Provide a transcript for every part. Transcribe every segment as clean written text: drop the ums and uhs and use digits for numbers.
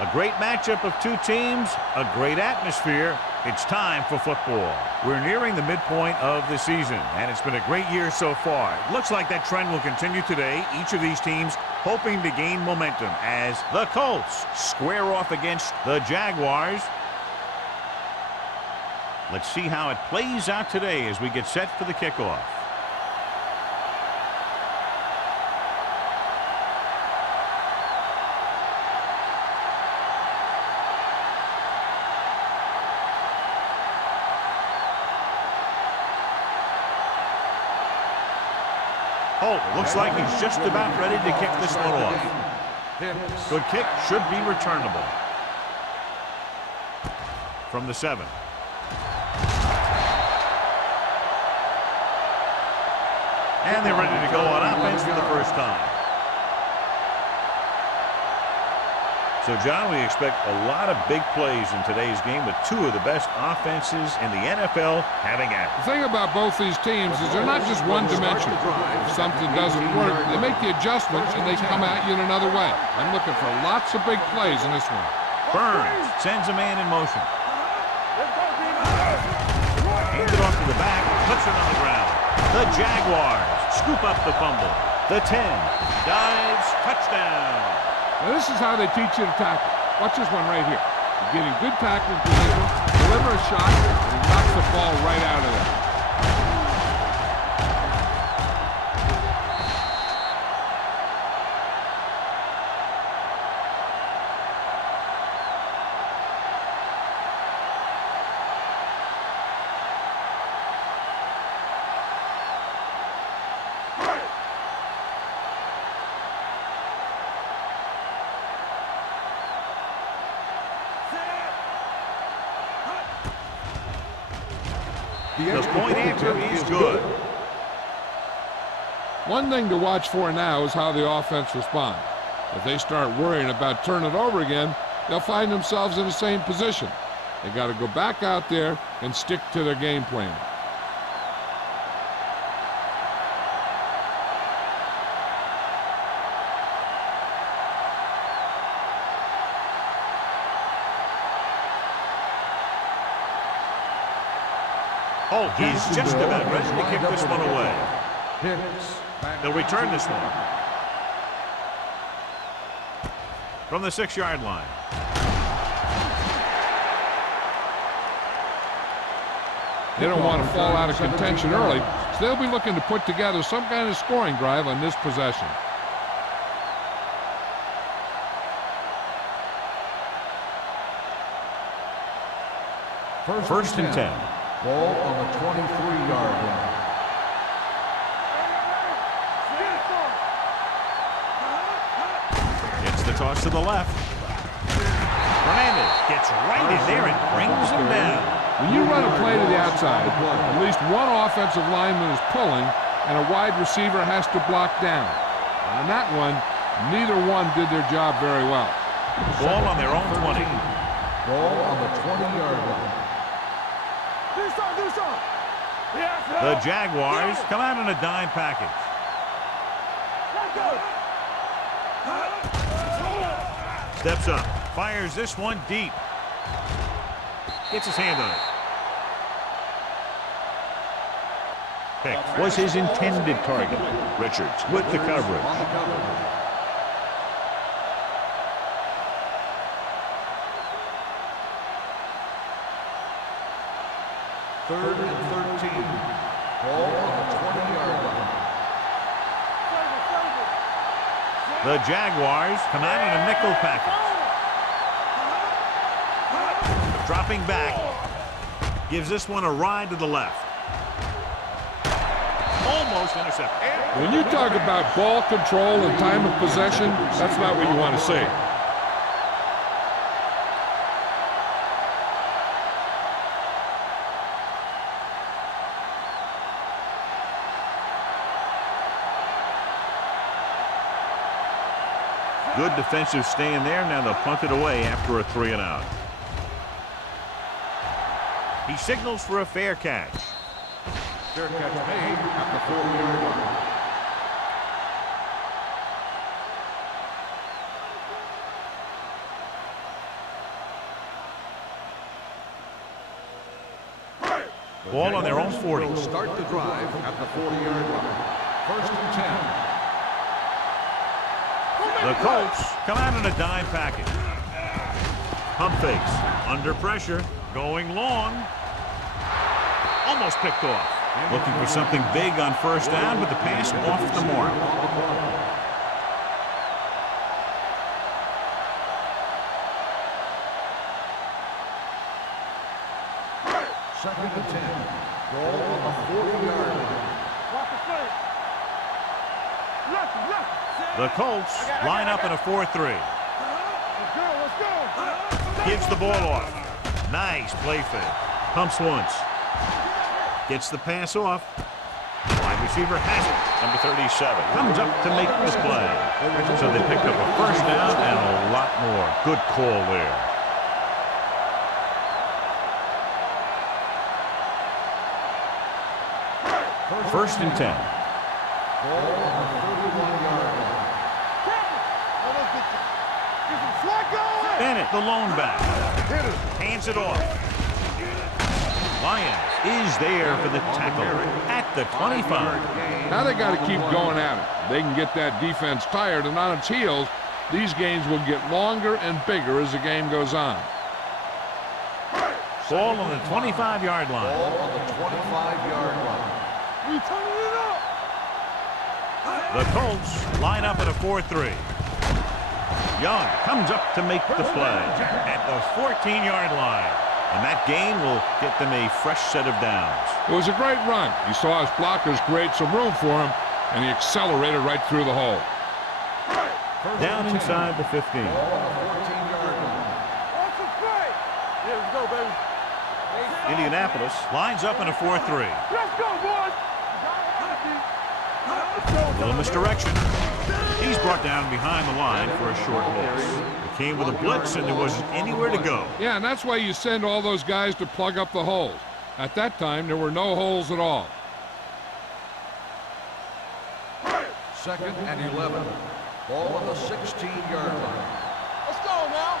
A great matchup of two teams, a great atmosphere. It's time for football. We're nearing the midpoint of the season, and it's been a great year so far. It looks like that trend will continue today. Each of these teams hoping to gain momentum as the Colts square off against the Jaguars. Let's see how it plays out today as we get set for the kickoff. Oh, looks like he's just about ready to kick this one off. Good kick, should be returnable. From the 7. And they're ready to go on offense for the first time. So, John, we expect a lot of big plays in today's game with two of the best offenses in the NFL having at it. The thing about both these teams is they're not just one-dimensional. If something doesn't work, they make the adjustments and they come at you in another way. I'm looking for lots of big plays in this one. Burns sends a man in motion. Hands it off to the back, puts it on the ground. The Jaguars scoop up the fumble. The 10 dives, touchdown. Now this is how they teach you to tackle. Watch this one right here. You're getting good tackling position, deliver a shot, and he knocks the ball right out of there. The point answer is good. One thing to watch for now is how the offense responds. If they start worrying about turning it over again, they'll find themselves in the same position. They got to go back out there and stick to their game plan. Oh, he's just about ready to kick this one away. They'll return this one. From the 6-yard line. They don't want to fall out of contention early, so they'll be looking to put together some kind of scoring drive on this possession. First and 10. Ball on the 23-yard line. It's the toss to the left. Hernandez gets right in there and brings him down. When you run a play to the outside, at least one offensive lineman is pulling and a wide receiver has to block down. On that one, neither one did their job very well. Ball on their own 20. Ball on the 20-yard line. The Jaguars come out in a dime package. Steps up, fires this one deep. Gets his hand on it. Pick was his intended target. Richards with the coverage. Third and 13. Ball on the 20-yard line. The Jaguars come out in a nickel package. Dropping back. Gives this one a ride to the left. Almost intercepted. When you talk about ball control and time of possession, that's not what you want to see. Good defensive stand there. Now they'll punt it away after a 3-and-out. He signals for a fair catch. Fair catch made at the 4-yard line. Ball on their own 40. Will start the drive at the 40-yard line. 1st and 10. The Colts come out in a dime package. Pump fakes. Under pressure. Going long. Almost picked off. Looking for something big on 1st down, but the pass off the mark. 2nd and 10. Ball on the 40-yard line. The Colts line up in a 4-3. Gives the ball off. Nice play fake. Pumps once. Gets the pass off. Wide receiver has it. Number 37. Comes up to make the play. So they picked up a 1st down and a lot more. Good call there. First and 10. Ball on the 31-yard line. Bennett, the lone back. Hands it off. Lyons is there for the tackle at the 25. Now they got to keep going at it. They can get that defense tired and on its heels. These games will get longer and bigger as the game goes on. Ball on the 25-yard line. Ball on the 25-yard line. The Colts line up in a 4-3. Young comes up to make the play at the 14-yard line. And that gain will get them a fresh set of downs. It was a great run. He saw his blockers create some room for him, and he accelerated right through the hole. Down inside the 15. Ball on the 14-yard line. Indianapolis lines up in a 4-3. A little misdirection. He's brought down behind the line for a short loss. It came with a blitz, and there wasn't anywhere to go. Yeah, and that's why you send all those guys to plug up the holes. At that time, there were no holes at all. 2nd and 11. Ball on the 16-yard line. Let's go now.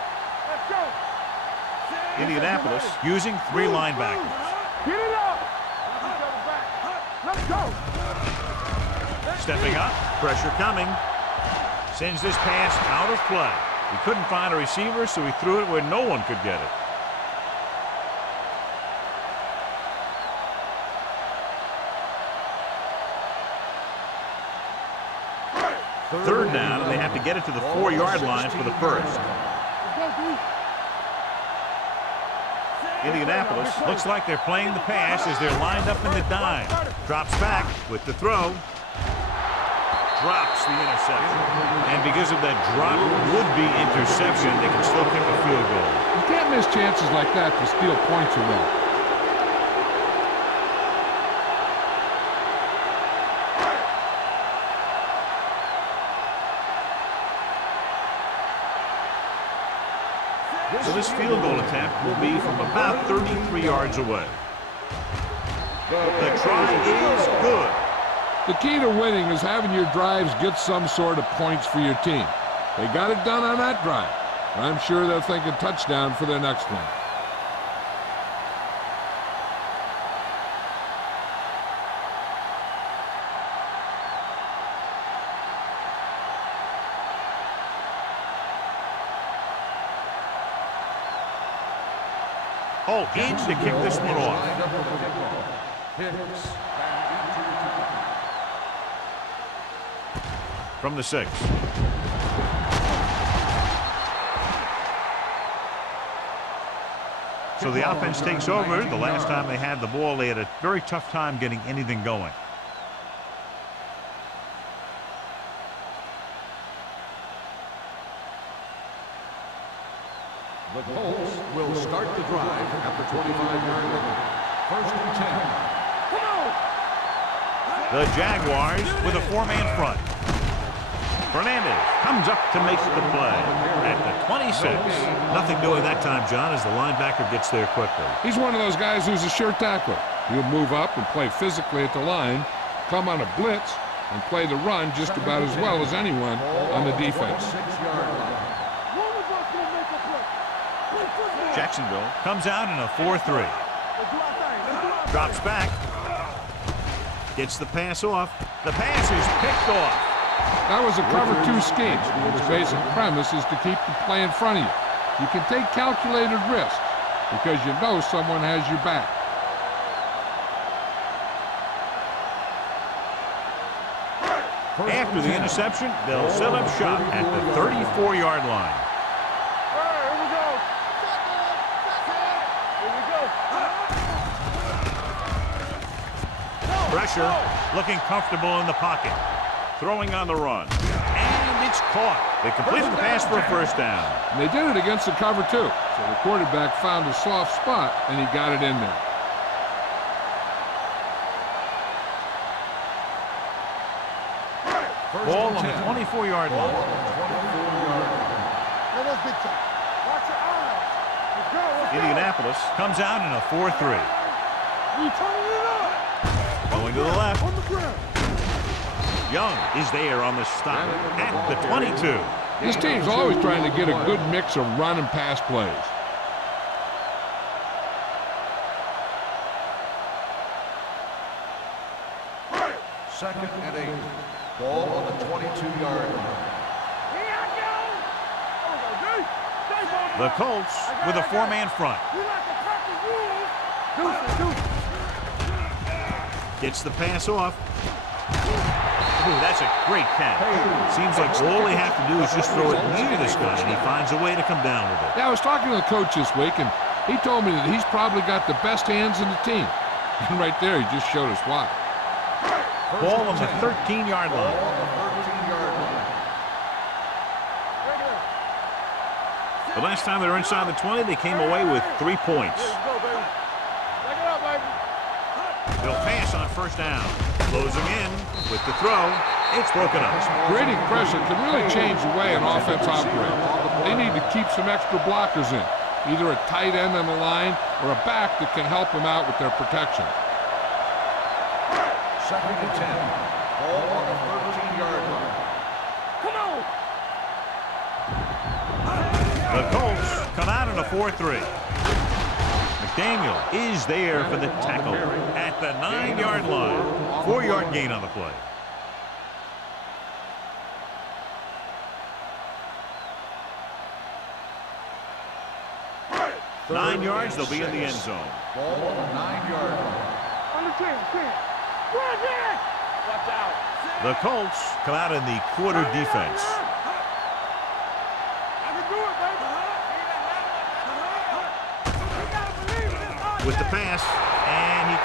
Let's go. Indianapolis using 3 linebackers. Get it up. Let's go. Stepping up, pressure coming. Sends this pass out of play. He couldn't find a receiver, so he threw it where no one could get it. Third down, and they have to get it to the 4-yard line for the 1st. Indianapolis looks like they're playing the pass as they're lined up in the dime. Drops back with the throw. Drops the interception. And because of that drop would-be interception, they can still kick a field goal. You can't miss chances like that to steal points away. So this field goal attempt will be from about 33 yards away. The try is good. The key to winning is having your drives get some sort of points for your team. They got it done on that drive. And I'm sure they'll think a touchdown for their next one. Holt in to kick this one off. Lined up for the kickoff. Hicks. From the 6. So the offense takes over. The last time they had the ball, they had a very tough time getting anything going. The Colts will start the drive at the 25-yard line. 1st and 10. The Jaguars with a 4-man front. Fernandez comes up to make the play at the 26. Nothing doing that time, John, as the linebacker gets there quickly. He's one of those guys who's a sure tackler. He'll move up and play physically at the line, come on a blitz, and play the run just about as well as anyone on the defense. 6-yard line. Jacksonville comes out in a 4-3. Drops back. Gets the pass off. The pass is picked off. That was a cover 2 scheme. Its basic premise is to keep the play in front of you. You can take calculated risks because you know someone has your back. After the interception, they'll set up shop at the 34-yard line. Pressure, looking comfortable in the pocket. Throwing on the run. And it's caught. They completed the pass for a first down. And they did it against the cover 2. So the quarterback found a soft spot, and he got it in there. Ball on the 24-yard line. Indianapolis comes out in a 4-3. Going to the left. Young is there on the stop at the 22. This team's always trying to get a good mix of run and pass plays. Second and 8. Ball on the 22-yard line. The Colts with a 4-man front. Gets the pass off. Ooh, that's a great catch. Seems like all they have to do is just throw it near this guy, and he finds a way to come down with it. Yeah, I was talking to the coach this week, and he told me that he's probably got the best hands in the team. And right there, he just showed us why. Ball on the 13-yard line. The last time they were inside the 20, they came away with 3 points. They'll pass on first down. Closing in with the throw. It's broken up. Creating pressure can really change the way an offense operates. They need to keep some extra blockers in, either a tight end on the line or a back that can help them out with their protection. Second and 10. Ball on the 13-yard line. Come on! The Colts come out in a 4-3. McDaniel is there for the tackle at the 9-yard line. 4-yard gain on the play. Third 9 yards, they'll be in the 6. end zone. Ball on the 9-yard line. On the 10. Watch out. The Colts come out in the quarter defense. With the pass, and he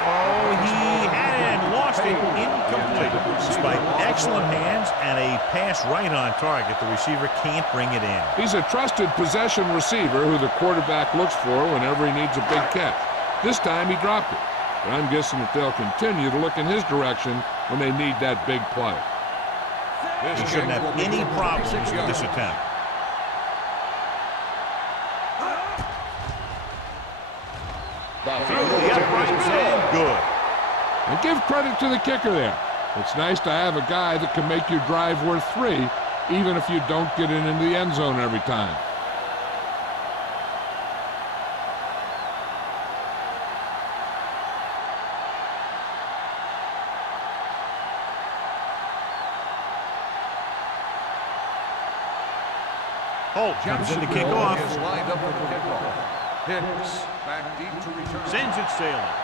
had it and lost it incomplete. Despite excellent hands and a pass right on target, the receiver can't bring it in. He's a trusted possession receiver who the quarterback looks for whenever he needs a big catch. This time he dropped it, but I'm guessing that they'll continue to look in his direction when they need that big play. He shouldn't have any problems with this attempt. Through the uprights and good. And give credit to the kicker there. It's nice to have a guy that can make your drive worth 3, even if you don't get it into the end zone every time. Holt comes in to kick off. Is lined up for the kickoff. Hicks back deep to return. Sends it sailing.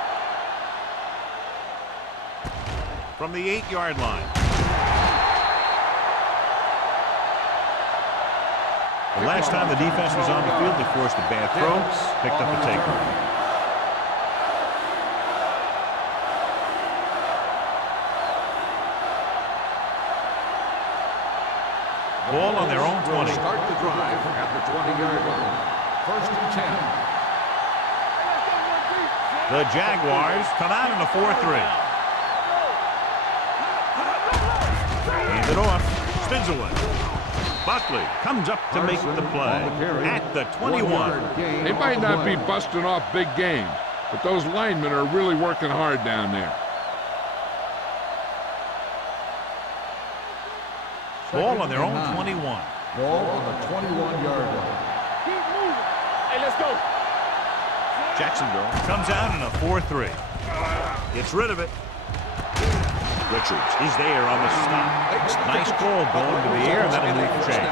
From the 8-yard line. The last time the defense was on the field, they forced a bad throw, picked up a takeaway. Ball on their own 20. Start the drive at the 20-yard line. First and 10. The Jaguars come out in a 4-3. Hands it off. Spins away. Buckley comes up to make the play at the 21. They might not be busting off big games, but those linemen are really working hard down there. Ball on their own 21. Ball on the 21-yard line. Keep moving. Hey, let's go. Jacksonville comes out in a 4-3. Gets rid of it. Richards is there on the stop. Nice ball going to the air, and that'll move the chain.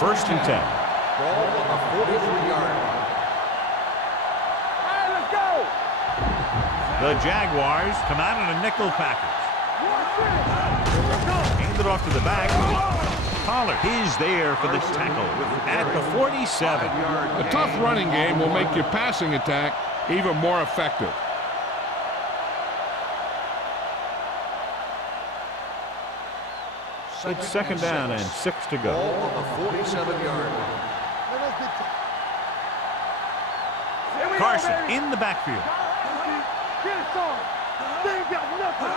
First and 10. Ball on the 43-yard line. All right, let's go. The Jaguars come out in a nickel package. Hand it off to the back. Pollard is there for the tackle at the 47. A tough running game will make your passing attack even more effective. It's second down and 6 to go. Ball on the 47-yard line. Carson in the backfield. Get it, son. They ain't got nothing.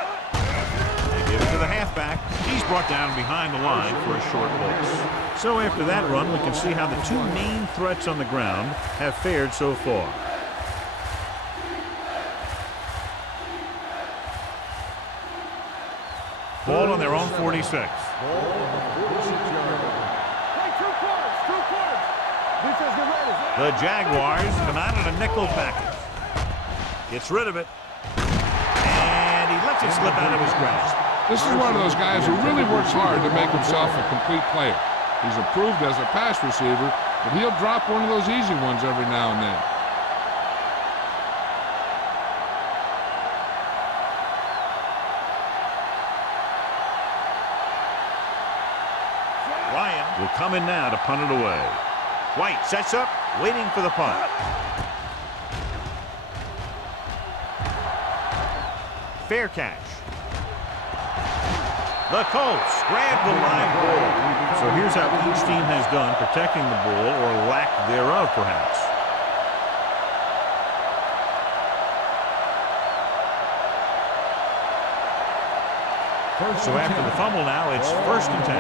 They give it to the halfback. He's brought down behind the line for a short loss. So after that run, we can see how the two main threats on the ground have fared so far. Ball on their own 46. Play 2 quarters. 2 quarters. Defense, get ready. The Jaguars come out in a nickel package. Gets rid of it. And he lets it slip out of his grasp. This is one of those guys who really works hard to make himself a complete player. He's improved as a pass receiver, but he'll drop one of those easy ones every now and then. Ryan will come in now to punt it away. White sets up, waiting for the punt. Fair catch. The Colts grab the live ball. So here's how each team has done protecting the ball, or lack thereof, perhaps. So after the fumble now, it's first and 10.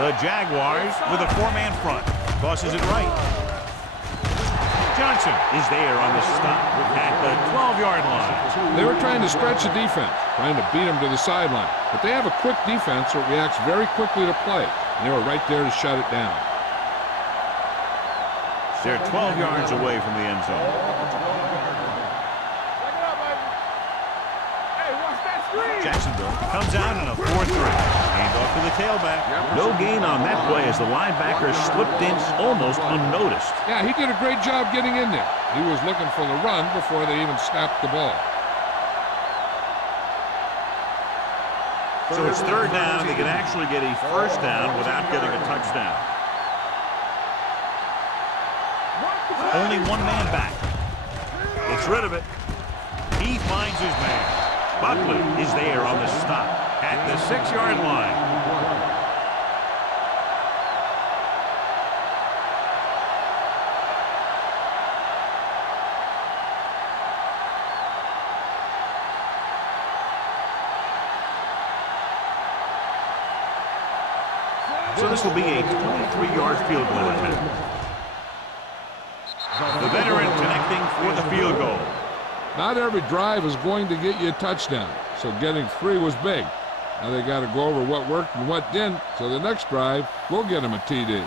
The Jaguars with a 4-man front. Tosses it right. Johnson is there on the stop at the 12-yard line. They were trying to stretch the defense, trying to beat them to the sideline. But they have a quick defense that reacts very quickly to play. And they were right there to shut it down. They're 12 yards away from the end zone. Jacksonville comes out in a 4-3. Hand off to the tailback. No gain on that play as the linebacker slipped in almost unnoticed. Yeah, he did a great job getting in there. He was looking for the run before they even snapped the ball. So it's third down. They can actually get a first down without getting a touchdown. Only one man back. Gets rid of it. He finds his man. Buckley is there on the stop at the 6-yard line. So this will be a 23-yard field goal attempt. The veteran connecting for the field goal. Not every drive is going to get you a touchdown, so getting 3 was big. Now they got to go over what worked and what didn't, so the next drive will get them a TD.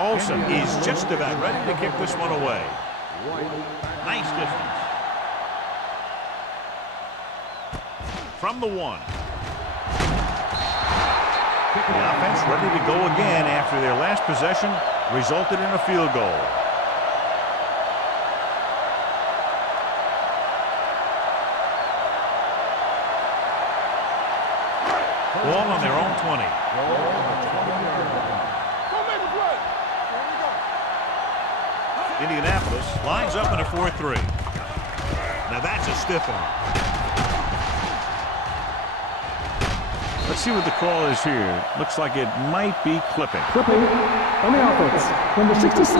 Olsen is just about ready to kick this one away. Nice distance. From the 1. The offense ready to go again after their last possession resulted in a field goal. Ball on their own 20. Indianapolis lines up in a 4-3. Now that's a stiff arm. Let's see what the call is here. Looks like it might be clipping. Clipping on the offense. Number 66,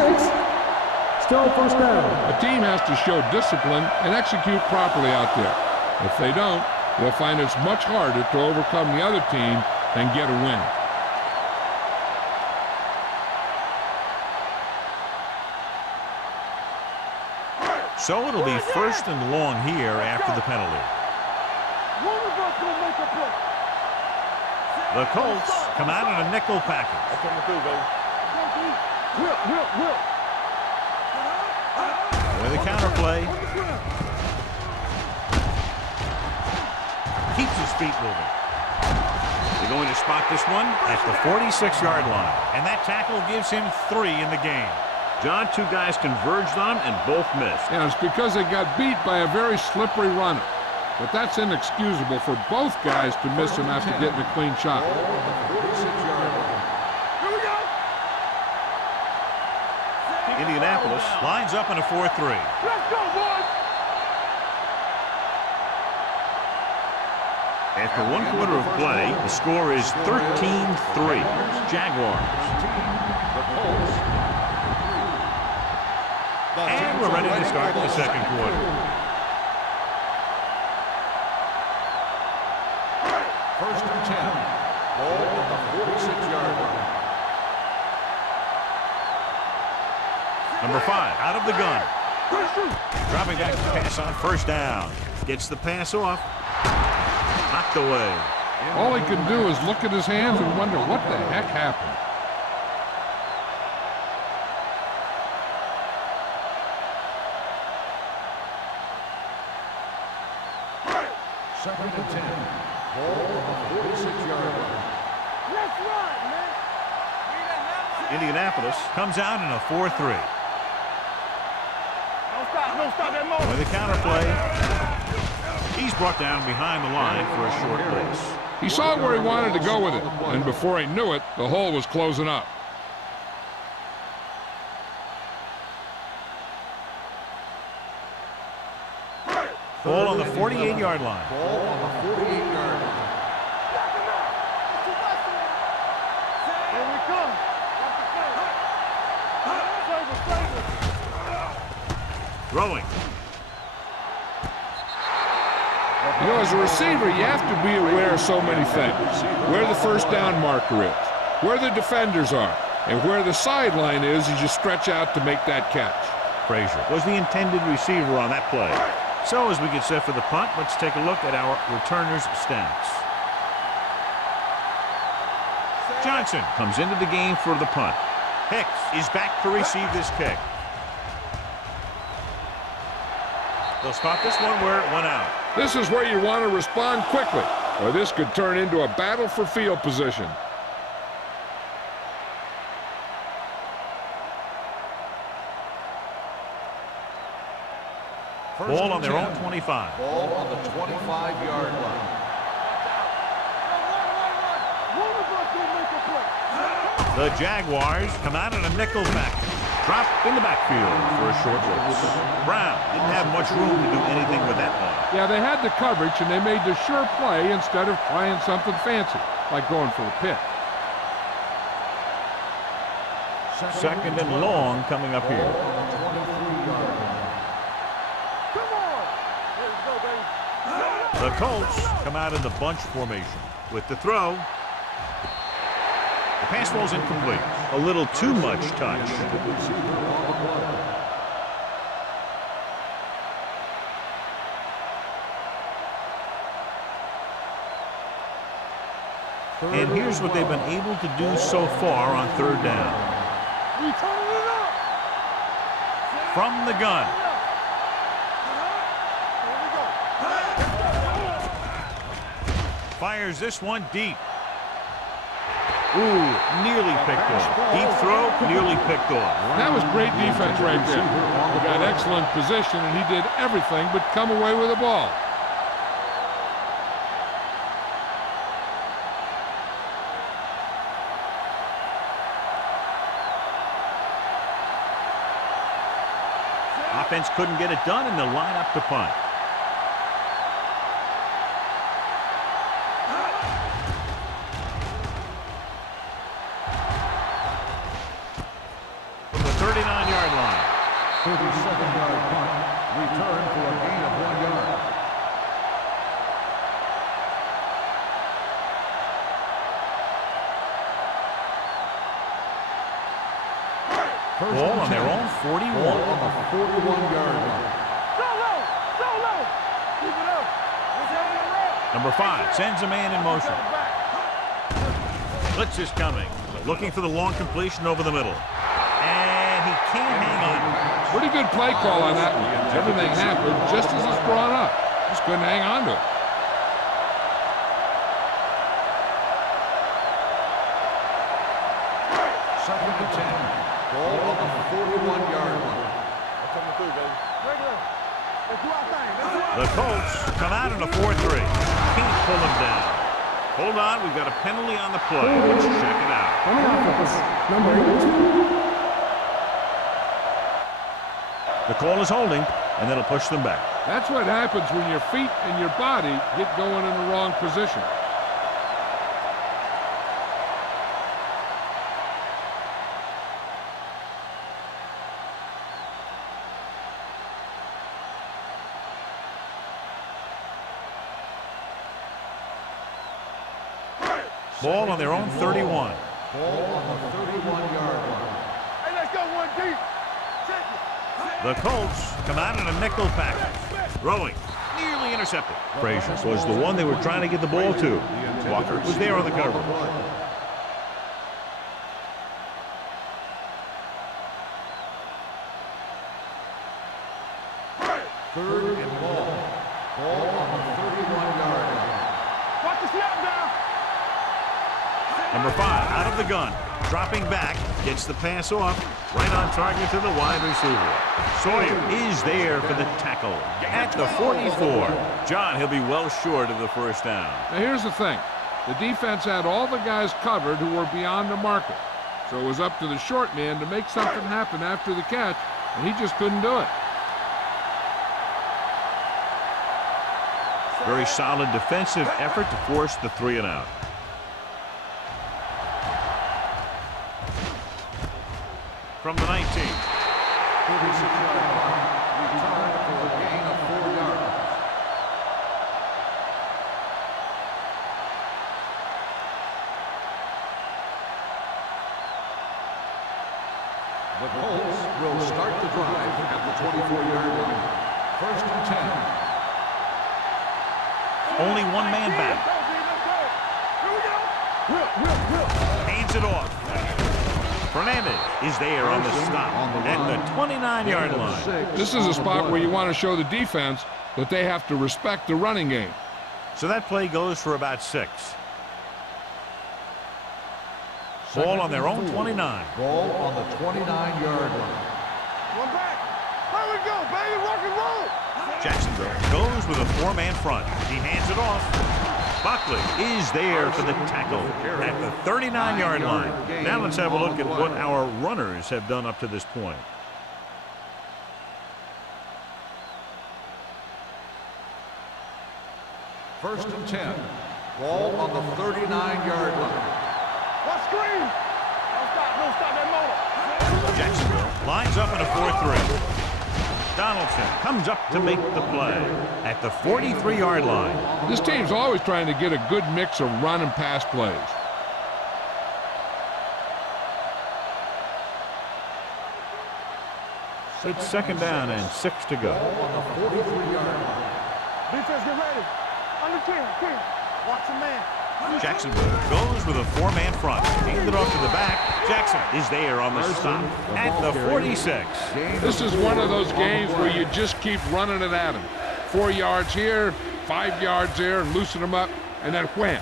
Still first down. A team has to show discipline and execute properly out there. If they don't, they'll find it's much harder to overcome the other team and get a win. So it'll be first and long here after the penalty. One of us will make a play. The Colts come out in a nickel package. Will. With a counter play. Keeps his feet moving. They're going to spot this one at the 46-yard line. And that tackle gives him 3 in the game. John, 2 guys converged on him and both missed. Yeah, it's because they got beat by a very slippery runner. But that's inexcusable for both guys to miss him after getting a clean shot. Indianapolis lines up in a 4-3. Let's go, boys. After 1 quarter of play, the score is 13-3. Jaguars. And we're ready to start the second quarter. First and 10. Ball on the 46-yard line. Number 5 out of the gun. Dropping back to pass on first down. Gets the pass off. Knocked away. All he can do is look at his hands and wonder what the heck happened. Second and 10. Ball on the 46-yard line. Let's run, man. Indianapolis comes out in a 4-3. Don't stop that moment. With a counter play. He's brought down behind the line for a short pass. He saw where he wanted to go with it, and before he knew it, the hole was closing up. Ball on the 48-yard line. Ball on the 48-yard line. Here we come. Throwing. You know, as a receiver, you have to be aware of so many things. Where the first down marker is, where the defenders are, and where the sideline is as you stretch out to make that catch. Frazier was the intended receiver on that play. So as we get set for the punt, let's take a look at our returners' stats. Johnson comes into the game for the punt. Hicks is back to receive this kick. They'll spot this one where it went out. This is where you want to respond quickly, or this could turn into a battle for field position. Ball on their own 25. Ball on the 25-yard line. One of us will make a play. The Jaguars come out in a nickel back. Drop in the backfield for a short blitz. Brown didn't have much room to do anything with that ball. Yeah, they had the coverage, and they made the sure play instead of trying something fancy, like going for the pick. Second and long coming up here. Come on. Let's go, baby. The Colts come out in the bunch formation. With the throw, the pass ball's incomplete. A little too much touch. And here's what they've been able to do so far on third down. We turning it up. From the gun. Fires this one deep. Ooh, nearly picked off. Deep throw, nearly picked off. That was great defense right there. He got excellent position, and he did everything but come away with the ball. Offense couldn't get it done, and they'll line up to punt. From the 39-yard line. 37-yard punt. Return for a gain of 1 yard. Ball on their own 41. Ball on the 41-yard line. Solo! Solo! Keep it up. Number 5 sends a man in motion. Blitz is coming. Looking for the long completion over the middle. And he can't hang on. Pretty good play call on that one. Everything happened just as it's brought up. Just couldn't hang on to it. Second and 10. Ball on the 41-yard line. Coming through, baby. Regular. Let's do our thing. Let's do our The Colts come out in a 4-3. Can't pull him down. Hold on, we've got a penalty on the play. Let's check it out. Number 18. The call is holding, and that'll push them back. That's what happens when your feet and your body get going in the wrong position. Ball on their own 31. Ball on the 31-yard line. Hey, let's go one deep. Check it. The Colts come out in a nickel package. Throwing. Nearly intercepted. Frazier was the one they were trying to get the ball to. Walker was there on the cover. Third and ball. Ball on the 31-yard line. Watch the snap down. Number 5 out of the gun. Dropping back. Gets the pass off. Right on target to the wide receiver. Sawyer is there for the tackle. At the 44. John, he'll be well short of the first down. Now here's the thing. The defense had all the guys covered who were beyond the marker. So it was up to the short man to make something happen after the catch, and he just couldn't do it. Very solid defensive effort to force the 3 and out. From the 19. 36-yard line. Return for a gain of 4 yards. The Colts will start the drive at the 24-yard line. First and 10. Only one man back. Hands it off. Fernandez is there on the stop at the 29-yard line. This is a spot where you want to show the defense that they have to respect the running game. So that play goes for about 6. Ball on their own 29. Ball on the 29-yard line. One back. There we go, baby. Rock and roll. Jacksonville goes with a 4-man front. He hands it off. Buckley is there for the tackle at the 39-yard line. Now let's have a look at what our runners have done up to this point. First and 10. Ball on the 39-yard line. One screen. Don't stop that motor. Jacksonville lines up in a 4-3. Donaldson comes up to make the play at the 43-yard line. This team's always trying to get a good mix of run and pass plays. It's second down and 6 to go. Ball on the 43-yard line. Defense, get ready. Under 10. Watch the man. Jacksonville goes with a 4-man front. Hand it off to the back. Jackson is there on the stop at the 46. This is one of those games where you just keep running it at them. 4 yards here, 5 yards there, and loosen them up, and then wham.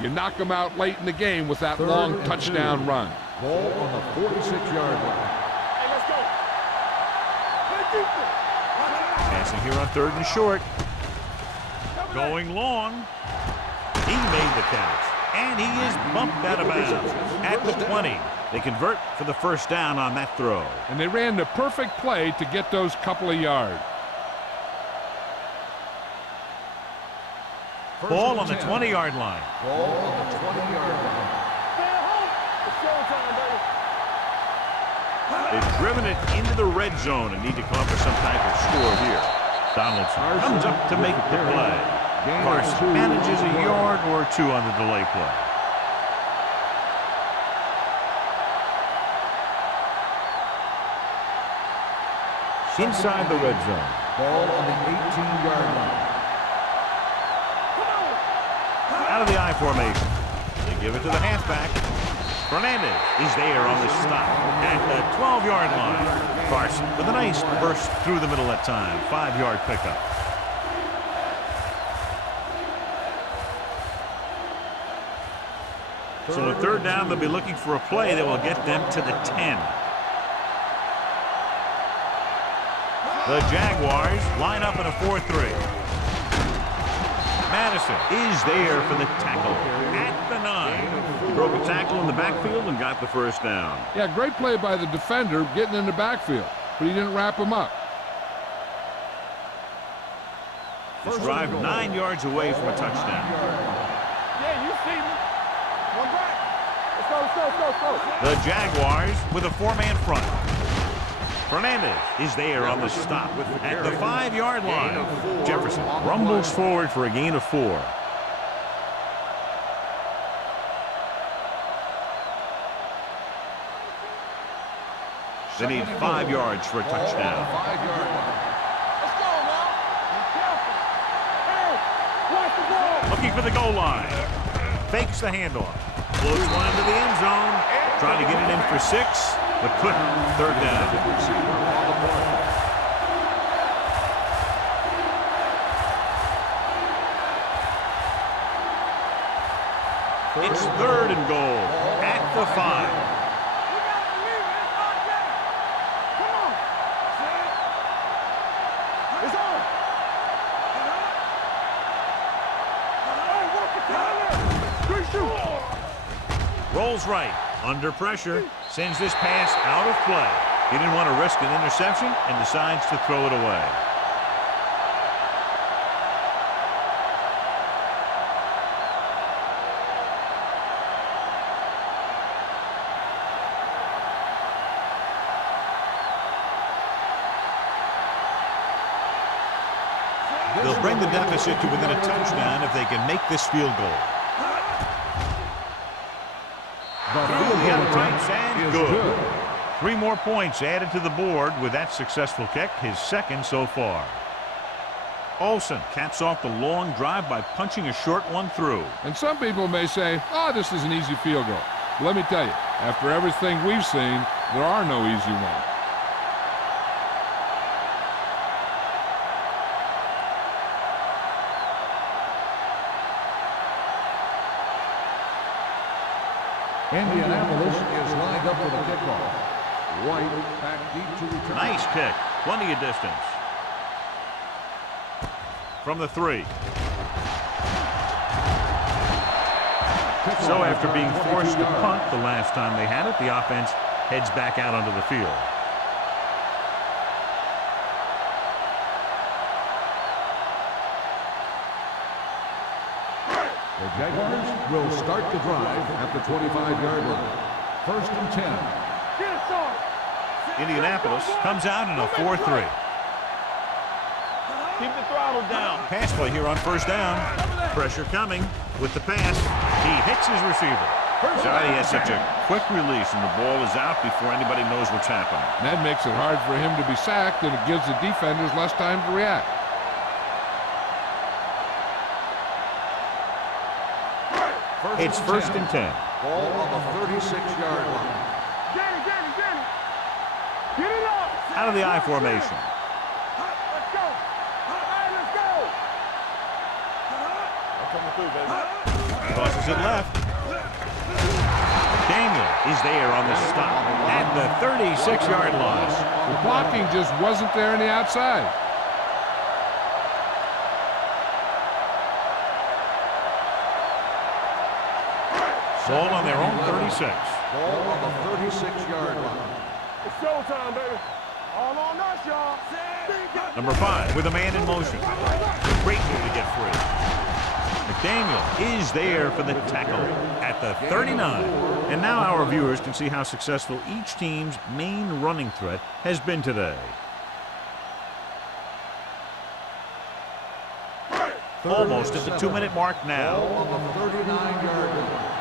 You knock them out late in the game with that long touchdown run. Ball on the 46-yard line. Hey, let's go. Play defense. Passing here on 3rd and short. Going long. He made the catch, and he is bumped out of bounds at the 20. They convert for the first down on that throw. And they ran the perfect play to get those couple of yards. Ball on the 20-yard line. Ball on the 20-yard line. Stay at home. It's showtime, They've driven it into the red zone and need to come up with some type of score here. Donaldson comes up to make the play. Carson manages a yard or two on the delay play. Inside the red zone. Ball on the 18-yard line. Out of the I formation. They give it to the halfback. Fernandez is there on the stop at the 12-yard line. Carson with a nice burst through the middle that time. 5-yard pickup. So on third down, they'll be looking for a play that will get them to the 10. The Jaguars line up in a 4-3. Madison is there for the tackle at the 9. He broke a tackle in the backfield and got the first down. Yeah, great play by the defender getting in the backfield, but he didn't wrap him up. This drive 9 yards away from a touchdown. Yeah, you see me. One back. Let's go. The Jaguars with a 4-man front. Fernandez is there on the stop at the 5-yard line. Jefferson rumbles forward for a gain of 4. They need 5 yards for a touchdown. 5-yard line. Let's go now. Be careful. Hey, watch the ball. Looking for the goal line. Fakes the handoff. Floats one into the end zone. Trying to get it in for 6, but couldn't. Third down. It's 3rd and goal at the 5. Rolls right, under pressure, sends this pass out of play. He didn't want to risk an interception and decides to throw it away. They'll bring the deficit to within a touchdown if they can make this field goal. The uprights and good. 3 more points added to the board with that successful kick, his 2nd so far. Olsen caps off the long drive by punching a short one through. And some people may say, oh, this is an easy field goal. Let me tell you, after everything we've seen, there are no easy ones. Indianapolis is lined up with a kickoff. White back deep to return. Nice kick. Plenty of distance. From the 3. So after being forced to punt the last time they had it, the offense heads back out onto the field. The Jaguars will start the drive at the 25-yard line. 1st and 10. Get us on. Indianapolis comes out in a 4-3. Keep the throttle down. Pass play here on 1st down. Pressure coming with the pass. He hits his receiver. He has such a quick release and the ball is out before anybody knows what's happening. That makes it hard for him to be sacked, and it gives the defenders less time to react. It's 1st and 10. Ball on the 36-yard line. Danny. Get it up. Out of the I formation. Let's go. Hey, let's go. I'm coming through, baby. Tosses it left. Daniel is there on the stop at the 36-yard line. The blocking just wasn't there on the outside. Ball on their own 36. Ball on the 36-yard line. It's showtime, baby. All on us, y'all. Number 5 with a man in motion. Great move to get free. McDaniel is there for the tackle at the 39. And now our viewers can see how successful each team's main running threat has been today. Almost at the 2-minute mark now. On the 39-yard line.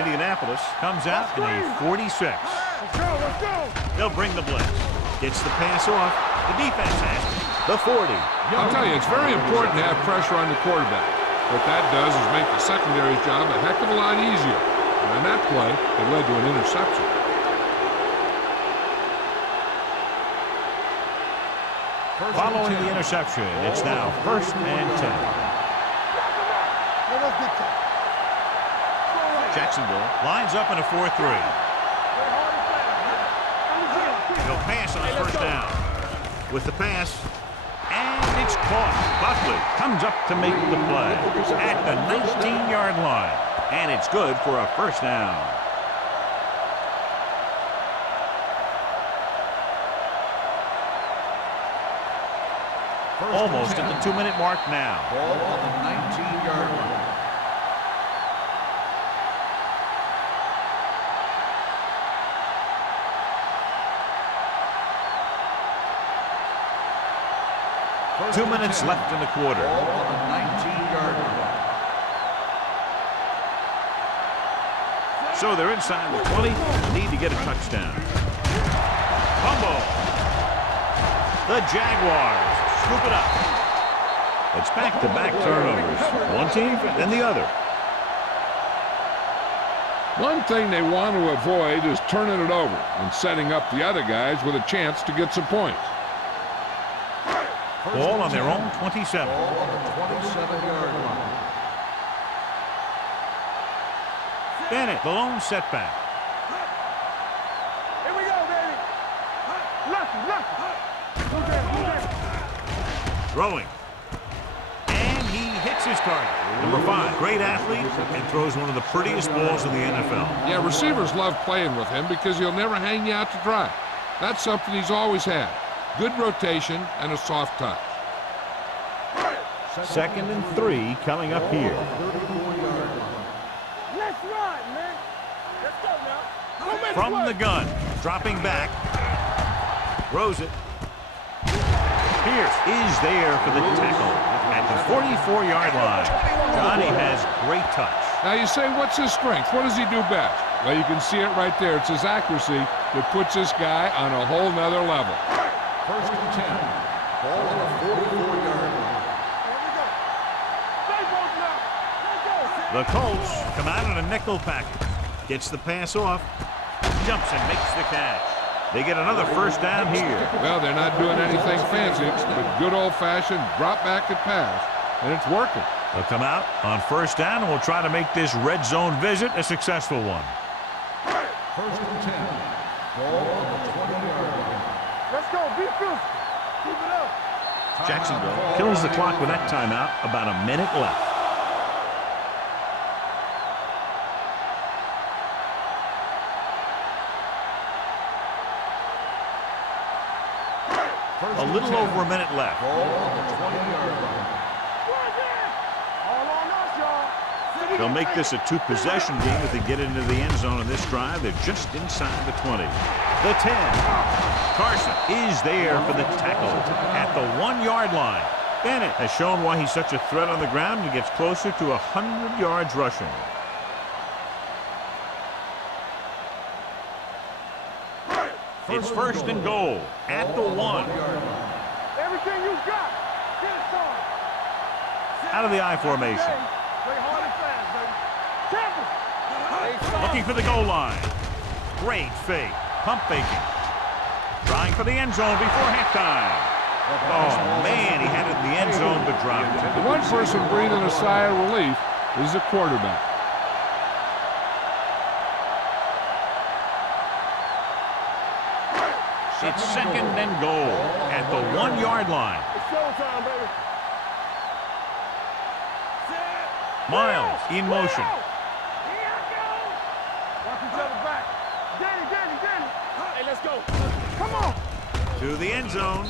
Indianapolis comes out in a 46. Let's go. They'll bring the blitz. Gets the pass off. The defense has it. The 40. I'll tell you, it's very important to have pressure on the quarterback. What that does is make the secondary's job a heck of a lot easier. And on that play, it led to an interception. Following the interception, it's now 1st and 10. Jacksonville lines up in a 4-3. He'll pass on first down. With the pass, and it's caught. Buckley comes up to make the play at the 19-yard line, and it's good for a first down. Almost at the 2-minute mark now. Ball on the 19-yard line. First 2 and minutes 10. left in the quarter. Ball on the 19-yard line. So they're inside the 20. Need to get a touchdown. Fumble. The Jaguars scoop it up. It's back-to-back turnovers. One team, then the other. One thing they want to avoid is turning it over and setting up the other guys with a chance to get some points. First Ball and on their 10. own 27. Ball on the 27-yard line. Bennett, the lone setback. Here we go, baby. Lucky. Throwing. And he hits his target. Number 5, great athlete, and throws one of the prettiest balls in the NFL. Yeah, receivers love playing with him because he'll never hang you out to dry. That's something he's always had. Good rotation and a soft touch. 2nd and 3 coming up here. 34-yard line. Let's run, man. Let's go now. From the gun, dropping back. Throws it. Pierce is there for the tackle at the 44-yard line. Johnny has great touch. Now you say, what's his strength? What does he do best? Well, you can see it right there. It's his accuracy that puts this guy on a whole nother level. First and 10. Ball on the 44-yard line. The Colts come out in a nickel package. Gets the pass off. Jumps and makes the catch. They get another first down here. Well, they're not doing anything fancy, but good old-fashioned drop back and pass, and it's working. They'll come out on first down, and we'll try to make this red zone visit a successful one. First and 10. Ball on the 20-yard line. Let's go. Be physical. Keep it up. Jacksonville kills the clock with that timeout. About a minute left. A little over a minute left. Ball on the 20-yard line. All on us, y'all. They'll make this a 2-possession game if they get into the end zone on this drive. They're just inside the 20. The 10. Carson is there for the tackle at the 1-yard line. Bennett has shown why he's such a threat on the ground and gets closer to 100 yards rushing. It's first and goal at the 1. Everything you got. Get it started. Out of the I formation. Play hard and fast, baby. Campbell. Looking for the goal line. Great fake. Pump faking. Trying for the end zone before halftime. Oh, man, he had it in the end zone but dropped it. The one person breathing a sigh of relief is the quarterback. It's second and goal at the 1-yard line. It's showtime, baby. Miles in motion. Watch each other back. Danny. Hey, let's go. Come on. To the end zone.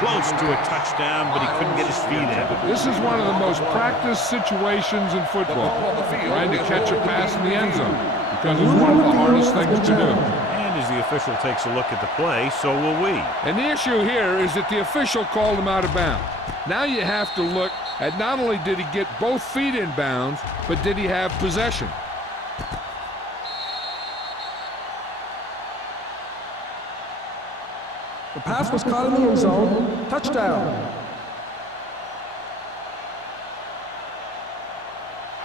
Close to a touchdown, but he couldn't get his feet in. This is one of the most practiced situations in football, trying to catch a pass in the end zone, because it's one of the hardest things to do. And as the official takes a look at the play, so will we. And the issue here is that the official called him out of bounds. Now you have to look at not only did he get both feet in bounds, but did he have possession? The pass was caught in the end zone. Touchdown.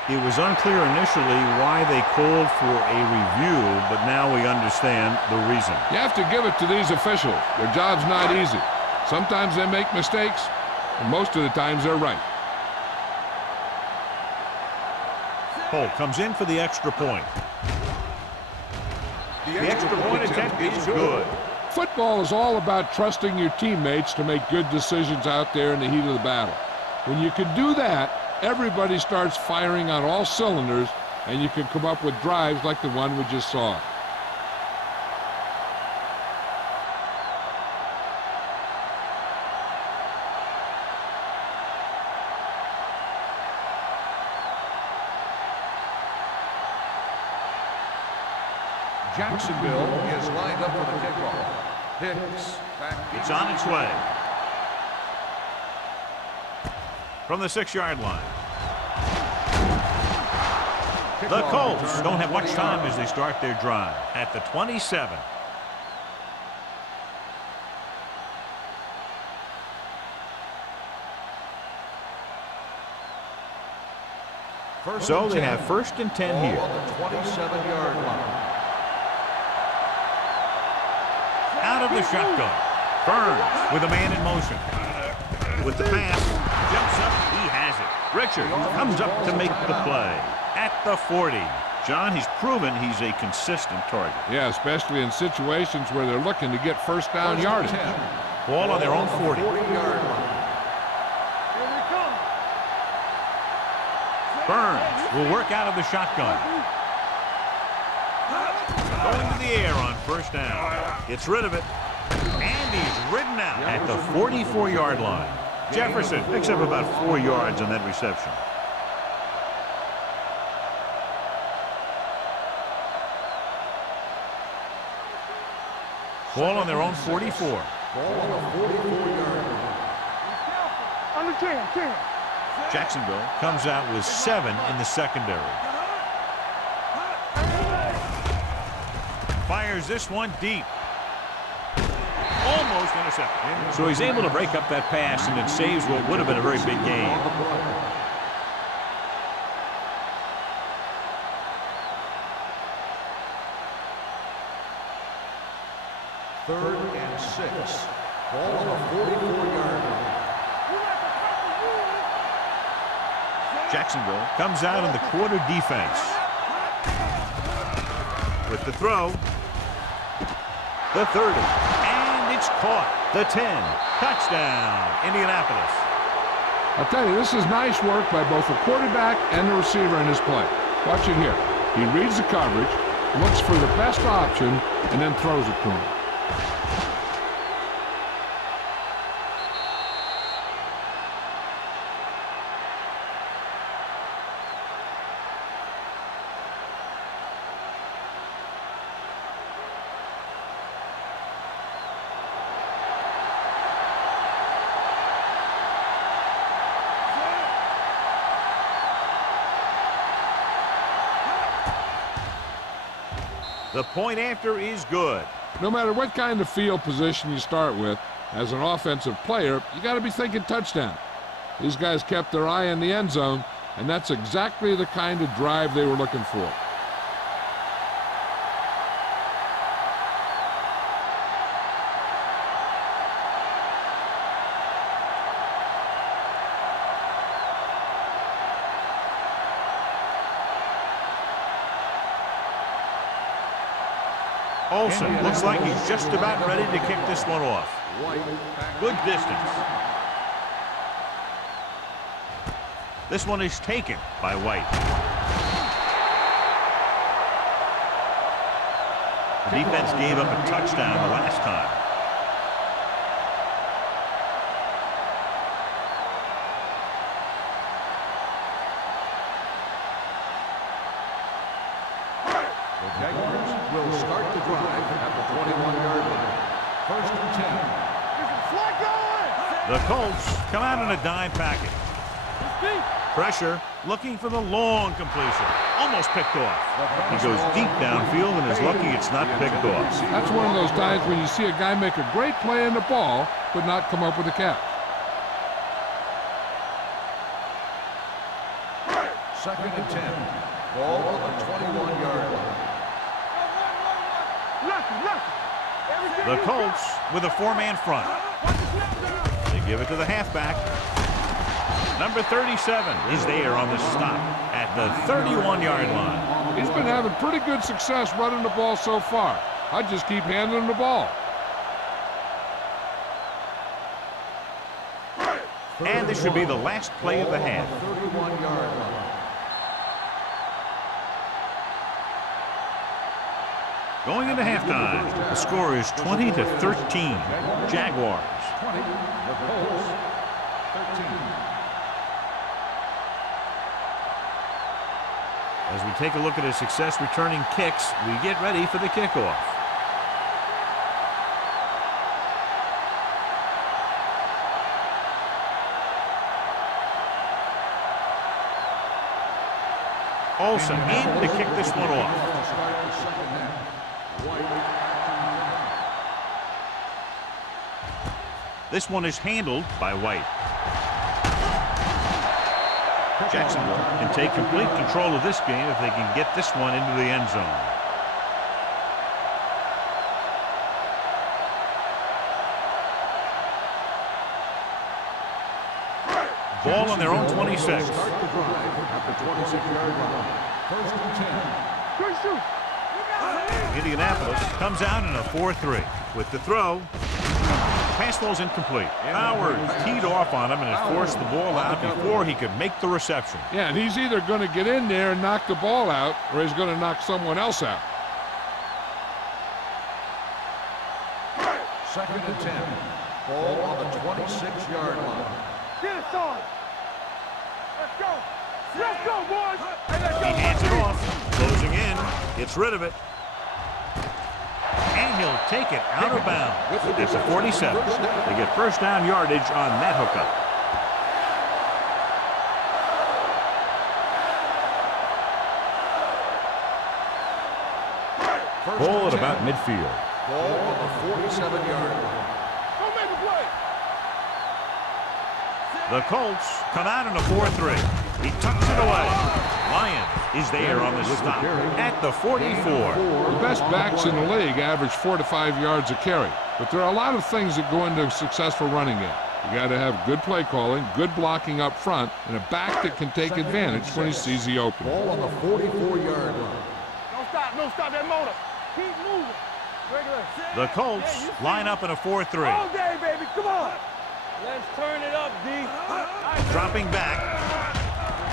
It was unclear initially why they called for a review, but now we understand the reason. You have to give it to these officials. Their job's not easy. Sometimes they make mistakes, and most of the times they're right. Holt comes in for the extra point. The extra point attempt is good. Football is all about trusting your teammates to make good decisions out there in the heat of the battle. When you can do that, everybody starts firing on all cylinders, and you can come up with drives like the one we just saw. Jacksonville is lined up for the kickoff. Hicks back. It's on its way. From the 6-yard line. The Colts don't have much time as they start their drive at the 27. So they have 1st and 10 here. On the 27-yard line. Out of the shotgun. Burns with a man in motion. With the pass, jumps up, he has it. Richard comes up to make the play at the 40. John, he's proven he's a consistent target. Yeah, especially in situations where they're looking to get first down yardage. Ball on their own 40. 40-yard line. Burns will work out of the shotgun. Going to the air on 1st down. Gets rid of it. And he's ridden out at the 44-yard line. Jefferson picks up about 4 yards on that reception. Ball on their own 44. Ball on the 44-yard line. Under 10. Jacksonville comes out with 7 in the secondary. Fires this one deep. Almost intercepted. So he's able to break up that pass, and it saves what would have been a very big game. Third and 6. Ball on the 44-yard line. Jacksonville comes out in the quarter defense. With the throw. The 30. And it's caught. The 10. Touchdown, Indianapolis. I'll tell you, this is nice work by both the quarterback and the receiver in his play. Watch it here. He reads the coverage, looks for the best option, and then throws it to him. The point after is good. No matter what kind of field position you start with, as an offensive player, you got to be thinking touchdown. These guys kept their eye on the end zone, and that's exactly the kind of drive they were looking for. Olsen looks like he's just about ready to kick this one off. Good distance. This one is taken by White. The defense gave up a touchdown the last time. Jaguars will start the drive at the 21-yard line. First and 10. The Colts come out in a dime package. Pressure, looking for the long completion. Almost picked off. He goes deep downfield and is lucky it's not picked off. That's one of those times when you see a guy make a great play on the ball, but not come up with a catch. Second and 10. Ball on the 21-yard line. The Colts with a four-man front. They give it to the halfback. Number 37 is there on the stop at the 31-yard line. He's been having pretty good success running the ball so far. I just keep handling the ball. And this should be the last play of the half. 31-yard line. Going into halftime, the score is 20-13. Jaguars. 20, the Colts 13. As we take a look at his success returning kicks, we get ready for the kickoff. Olsen in to kick this one off. This one is handled by White. Jacksonville can take complete control of this game if they can get this one into the end zone. Ball on their own 26. Start the drive at the 26-yard line. First and 10. Indianapolis comes out in a 4-3. With the throw, pass ball's incomplete. Howard teed off on him and has forced the ball out before he could make the reception. Yeah, and he's either going to get in there and knock the ball out, or he's going to knock someone else out. Second and 10. Ball on the 26-yard line. Get it on. Let's go. Let's go, boys. He hands it off. Closing in. Gets rid of it. And he'll take it out of bounds. It's a 47. They get first down yardage on that hookup. Ball at about midfield. Ball on the 47-yard line. Don't make a play. The Colts come out in a 4-3. He tucks it away. Lyon is there on the stop at the 44. The best backs in the league average 4 to 5 yards a carry. But there are a lot of things that go into a successful running game. You got to have good play calling, good blocking up front, and a back that can take advantage when he sees the opening. Ball on the 44-yard line. Don't stop that motor. Keep moving. Regular. The Colts line up in a 4-3. All day, baby. Come on. Let's turn it up, D. Dropping back.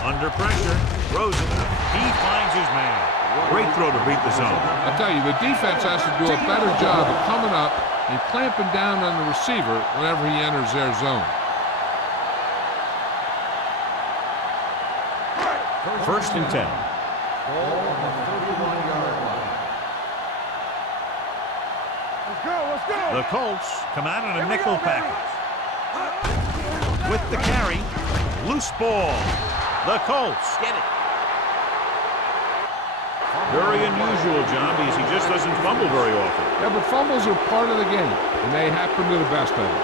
Under pressure. Rosen. He finds his man. Great throw to beat the zone. I tell you, the defense has to do a better job of coming up and clamping down on the receiver whenever he enters their zone. First and 10. Ball on the 31-yard line. Let's go. Let's go. The Colts come out in a nickel package. With the carry. Loose ball. The Colts get it. Very unusual, John, because he just doesn't fumble very often. Yeah, but fumbles are part of the game, and they happen to the best of them.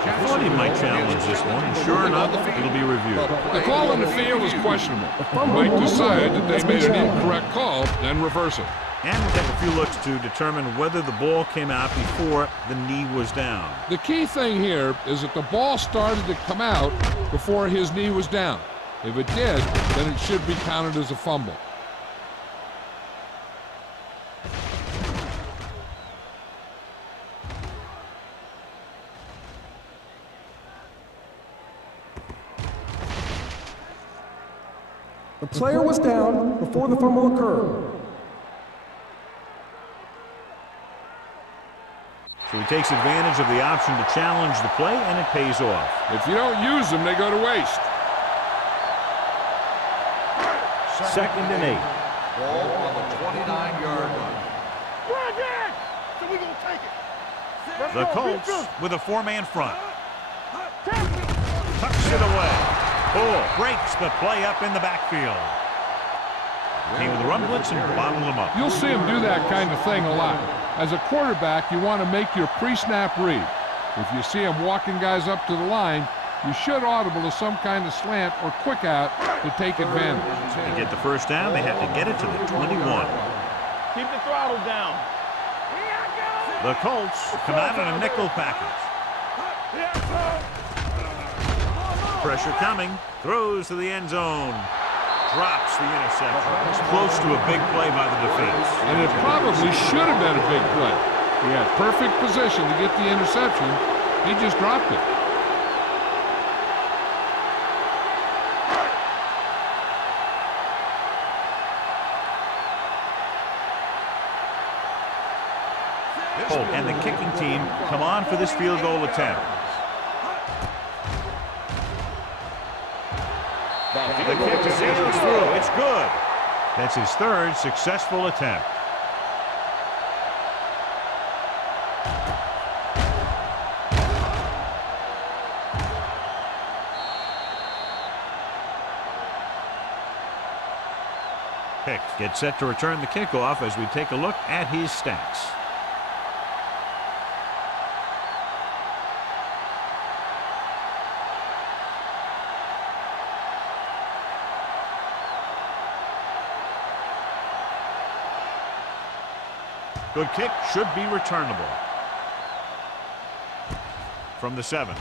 I thought he might challenge this one, and sure enough, it'll be reviewed. The call on the field was questionable. He might decide that they made an incorrect call and reverse it. And we'll take a few looks to determine whether the ball came out before the knee was down. The key thing here is that the ball started to come out before his knee was down. If it did, then it should be counted as a fumble. The player was down before the fumble occurred. So he takes advantage of the option to challenge the play, and it pays off. If you don't use them, they go to waste. Second and 8. Ball on the 29-yard line. So we gonna take it. The Colts with a four-man front. Tucks it away. Bull breaks the play up in the backfield. Came with a run blitz and bottled them up. You'll see him do that kind of thing a lot. As a quarterback, you want to make your pre-snap read. If you see him walking guys up to the line, you should audible to some kind of slant or quick out to take advantage. To get the first down, they have to get it to the 21. Keep the throttle down. The Colts come out in a nickel package. Pressure coming. Throws to the end zone. Drops the interception. It's close to a big play by the defense. And it probably should have been a big play. He had perfect position to get the interception. He just dropped it. And the kicking team come on for this field goal attempt. The kick sails through. It's good. That's his third successful attempt. Pick gets set to return the kickoff as we take a look at his stats. Good kick, should be returnable. From the 7.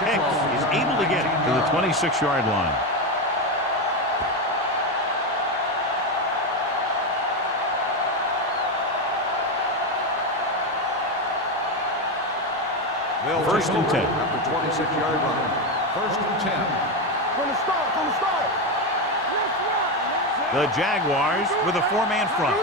Pick is able to get it to the 26-yard line. First and 10. At the 26-yard line. First and 10. From the start. The Jaguars with a four-man front.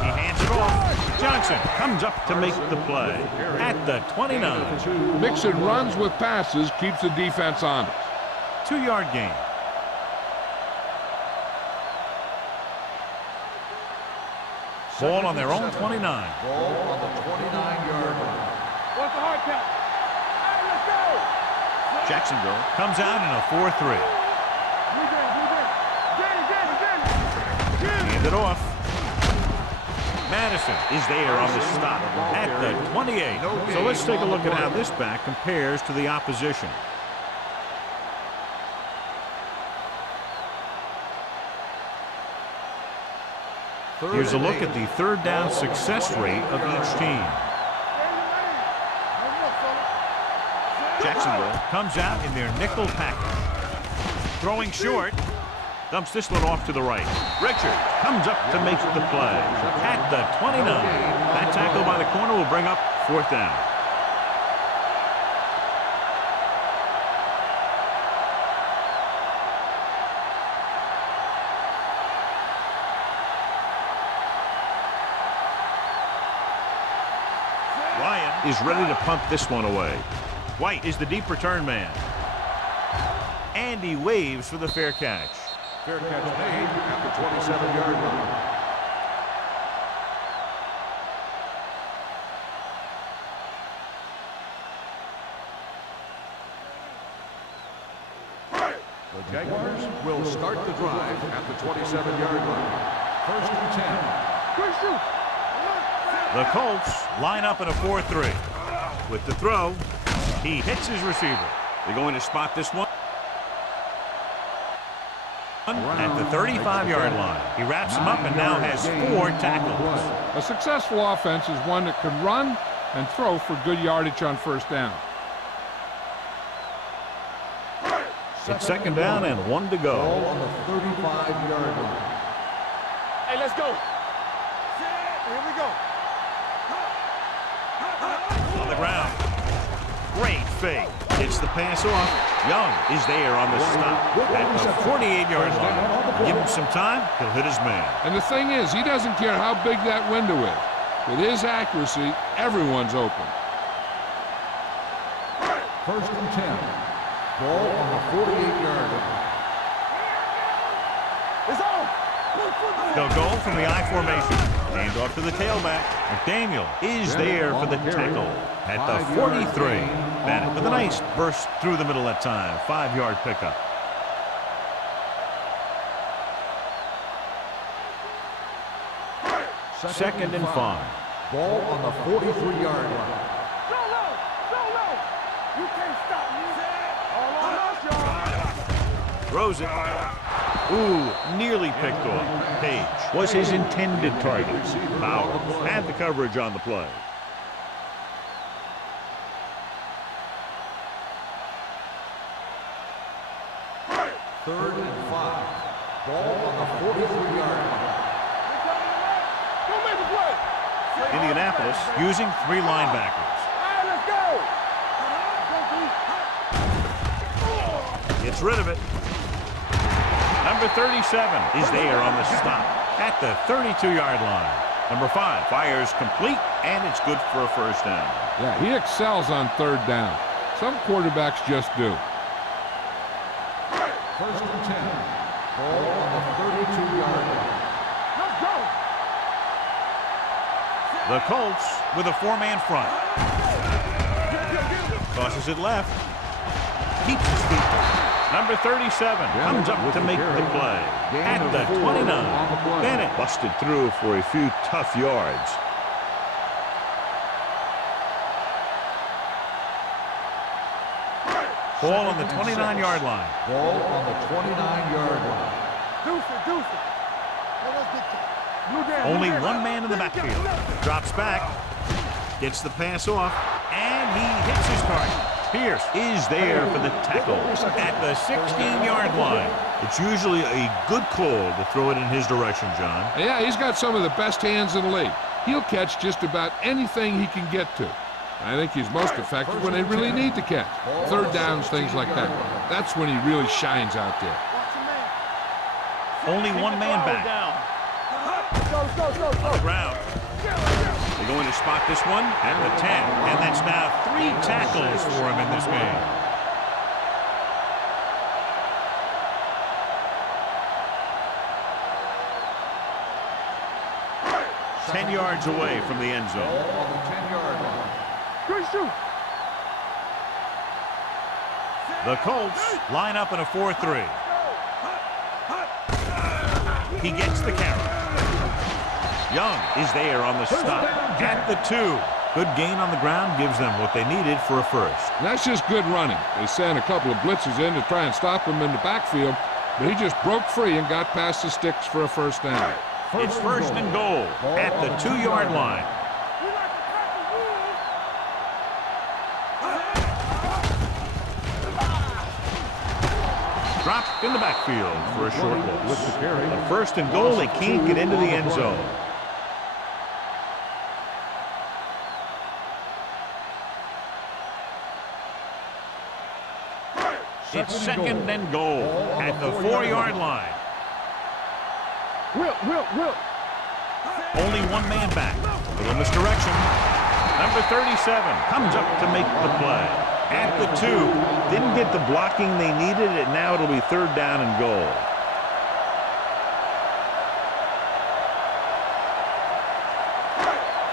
He hands it off. Johnson comes up to make the play at the 29. Mixing runs with passes keeps the defense honest. 2-yard gain. Ball on their own 29. Ball on the 29-yard line. What's the hard count? Let's go. Jacksonville comes out in a 4-3. Hand it off. Madison is there on the stop at the 28. So let's take a look at how this back compares to the opposition. Here's a look at the third down success rate of each team. Jacksonville comes out in their nickel package. Throwing short. Dumps this one off to the right. Richard comes up to make the play at the 29. That tackle by the corner will bring up fourth down. Ryan is ready to punt this one away. White is the deep return man. And he waves for the fair catch. Fair catch made at the 27-yard line. The Jaguars will start the drive at the 27-yard line. First and 10. The Colts line up in a 4-3. With the throw, he hits his receiver. They're going to spot this one at the 35-yard line. He wraps him up and now has 4 tackles. A successful offense is one that can run and throw for good yardage on first down. It's second down and 1 to go. Ball on the 35-yard line. Hey, let's go. Here we go. On the ground. Great fake. Gets the pass off. Young is there on the stop at the 48-yard line. Give him some time, he'll hit his man. And the thing is, he doesn't care how big that window is. With his accuracy, everyone's open. First and 10. Ball on the 48-yard line. It's on. They'll go from the I formation. Hand off to the tailback. McDaniel is there for the tackle at the 43. Bennett with a nice burst through the middle that time. 5-yard pickup. Second and 5. Ball on the 43-yard line. Go low. Go low. You can't stop me. All on us, y'all. Throws it. Ooh, nearly picked off. Page was his intended target. Bauer had the coverage on the play. Third and 5. Ball on the 43-yard line. Don't make a play. Indianapolis using 3 linebackers. All right, let's go. Gets rid of it. Number 37 is there on the stop at the 32-yard line. Number 5 fires complete, and it's good for a first down. Yeah, he excels on third down. Some quarterbacks just do. First and 10. Ball on the 32-yard line. Let's go. The Colts with a 4-man front. Tosses it left. Keeps his feet. Number 37 comes up to make the play at the 29. Bennett busted through for a few tough yards. Ball on the 29-yard line. Ball on the 29-yard line. Deuce it. Let's get to Blue down. Only one man in the backfield. Drops back. Gets the pass off. And he hits his target. Pierce is there for the tackle at the 16-yard line. It's usually a good call to throw it in his direction, John. Yeah, he's got some of the best hands in the league. He'll catch just about anything he can get to. I think he's most effective when they really need to catch. Third downs, things like that. That's when he really shines out there. Only one man back. Go. On the ground. They're going to spot this one at the 10. And that's now 3 tackles for him in this game. Ten yards away from the end zone. Ball on the 10-yard line. Good shoot. The Colts line up in a 4-3. He gets the carry. Young is there on the stop at the 2. Good gain on the ground gives them what they needed for a first. And that's just good running. They sent a couple of blitzes in to try and stop him in the backfield, but he just broke free and got past the sticks for a first down. It's first and goal at the 2-yard line. Dropped in the backfield for a short loss. A first and goal, they can't get into the end zone. It's second and goal at the 4-yard line. Will. Only one man back. Little misdirection. Number 37 comes up to make the play at the 2. Didn't get the blocking they needed, and now it'll be third down and goal.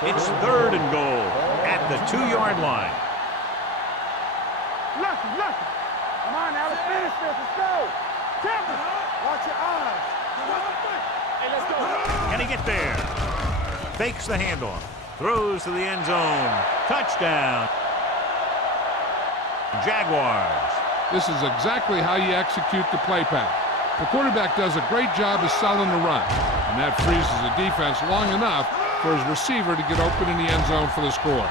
It's third and goal at the 2-yard line. Lucky. Come on now, let's finish this. Let's go. Temple. Watch your eyes. Hey, let's go. Can he get there? Fakes the handoff. Throws to the end zone. Touchdown. Jaguars. This is exactly how you execute the play pass. The quarterback does a great job of selling the run, and that freezes the defense long enough for his receiver to get open in the end zone for the score.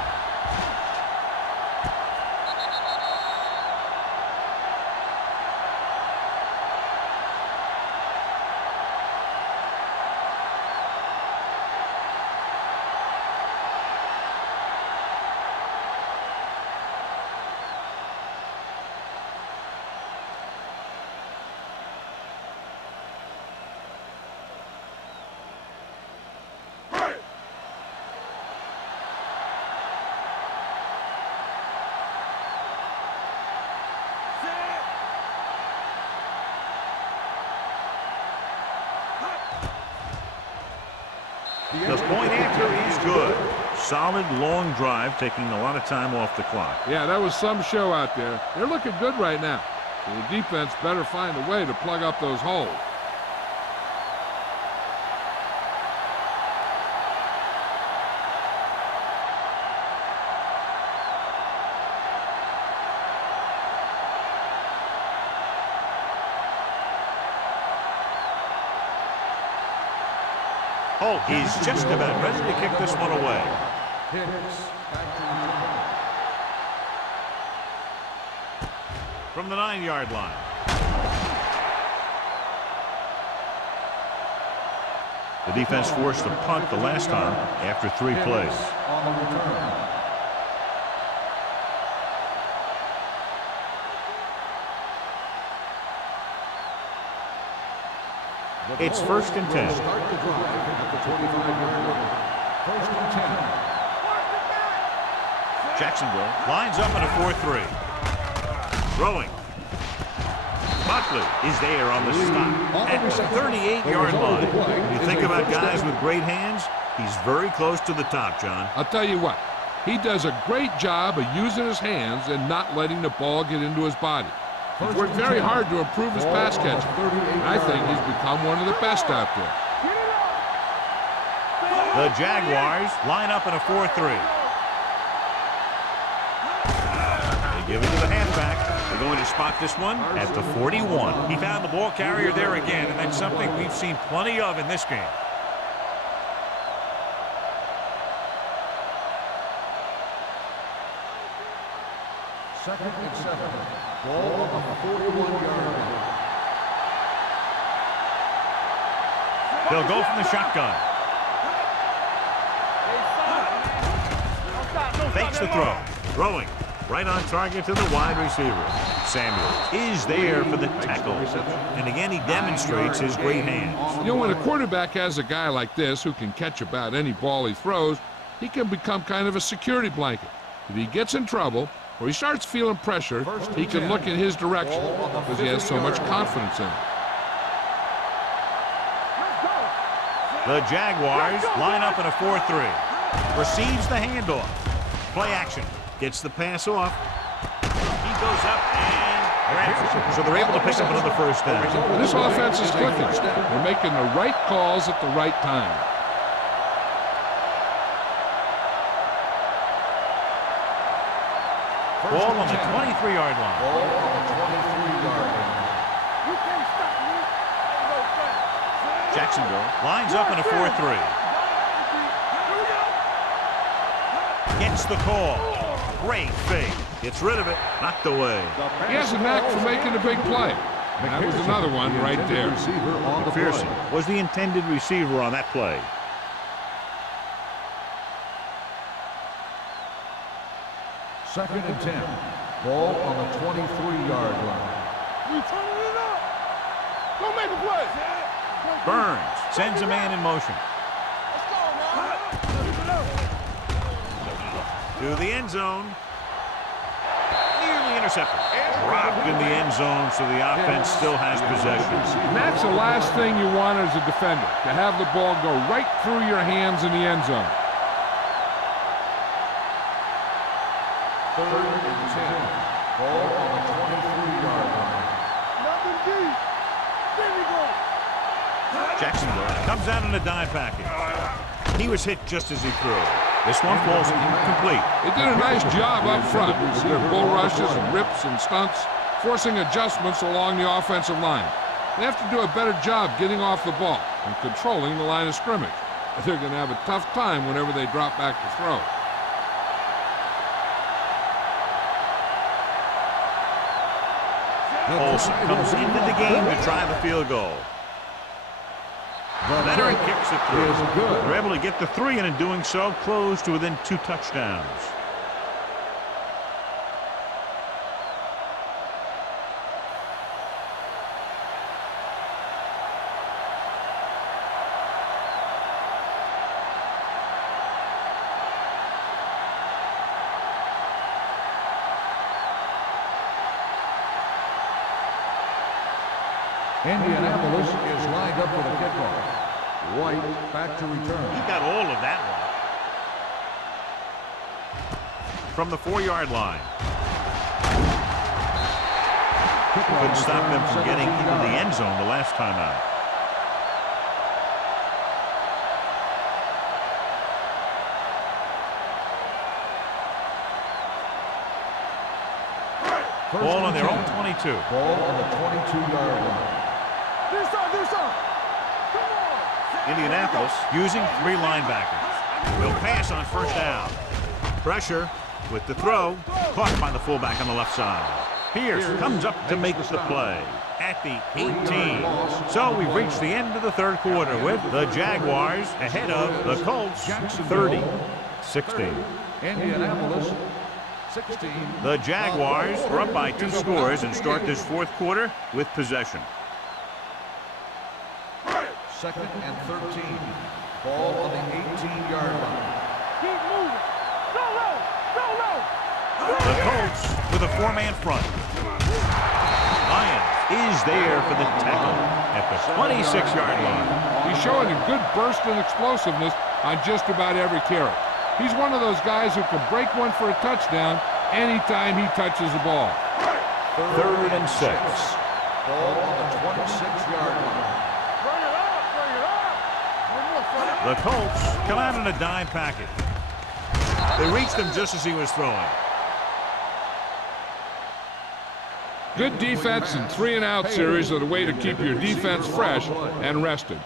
The point after is good. Solid, long drive, taking a lot of time off the clock. Yeah, that was some show out there. They're looking good right now. The defense better find a way to plug up those holes. Holt is just about ready to kick this one away. From the 9-yard line. The defense forced a punt the last time after 3 plays. It's 1st and 10. Start the drive at the 25-yard line. 1st and 10. Jacksonville lines up in a 4-3. Throwing. Buckley is there on the stop at the 38-yard line. When you think about guys with great hands, he's very close to the top, John. I'll tell you what, he does a great job of using his hands and not letting the ball get into his body. He's worked very hard to improve his pass catching, and I think he's become one of the best out there. The Jaguars line up in a 4-3. They give it to the halfback. They're going to spot this one at the 41. He found the ball carrier there again, and that's something we've seen plenty of in this game. Second and 7. Ball on the 41-yard line. They'll go from the shotgun. Fakes the throw. Throwing. Right on target to the wide receiver. Samuel is there for the tackle. And again, he demonstrates his great hands. You know, when a quarterback has a guy like this who can catch about any ball he throws, he can become kind of a security blanket. If he gets in trouble or he starts feeling pressure, he can look in his direction because he has so much confidence in him. The Jaguars line up in a 4-3. Receives the handoff. Play action. Gets the pass off. He goes up and grabs it. So they're able to pick up another first down. This offense is clicking. They're making the right calls at the right time. Ball on the 23-yard line. Ball on the 23-yard line. Jacksonville lines up in a 4-3. Gets the call. Great fake. Gets rid of it. Knocked away. He has a knack for making a big play. That was another one right there. McPherson was the intended receiver on that play. Second and 10. Ball on the 23-yard line. You turning it up. Go make a play. Burns sends a man in motion. Let's go, man. To the end zone. Nearly intercepted. Dropped in the end zone, so the offense still has possession. And that's the last thing you want as a defender, to have the ball go right through your hands in the end zone. Third and 10. Ball on the 23-yard line. Nothing deep. There we go. Jacksonville comes out in a dive package. He was hit just as he threw. This one falls incomplete. They did a nice job up front with their bull rushes and rips and stunts, forcing adjustments along the offensive line. They have to do a better job getting off the ball and controlling the line of scrimmage. They're going to have a tough time whenever they drop back to throw. Olsen comes into the game to try the field goal. Veteran kicks it through. They're able to get the 3, and in doing so, close to within 2 touchdowns. Indianapolis is lined up with a kickoff. White back to return. He got all of that one. From the 4-yard line. Couldn't stop them from getting into the end zone the last time out. Ball on their own 22. Ball on the 22-yard line. Do some. Come on. Indianapolis using 3 linebackers. Will pass on first down. Pressure with the throw. Caught by the fullback on the left side. Pierce comes up to make the play at the 18. So we've reached the end of the third quarter with the Jaguars ahead of the Colts 30-16. Indianapolis 16. The Jaguars are up by 2 scores and start this fourth quarter with possession. 2nd and 13. Ball on the 18-yard line. Keep moving. Go low. The Colts with a 4-man front. Lyons is there for the tackle at the 26-yard line. He's showing a good burst and explosiveness on just about every carry. He's one of those guys who can break one for a touchdown anytime he touches the ball. 3rd and 6. Ball on the 26-yard line. Bring it up. The Colts come out in a dime package. They reached him just as he was throwing. Good defense and 3-and-out series are the way to keep your defense fresh and rested.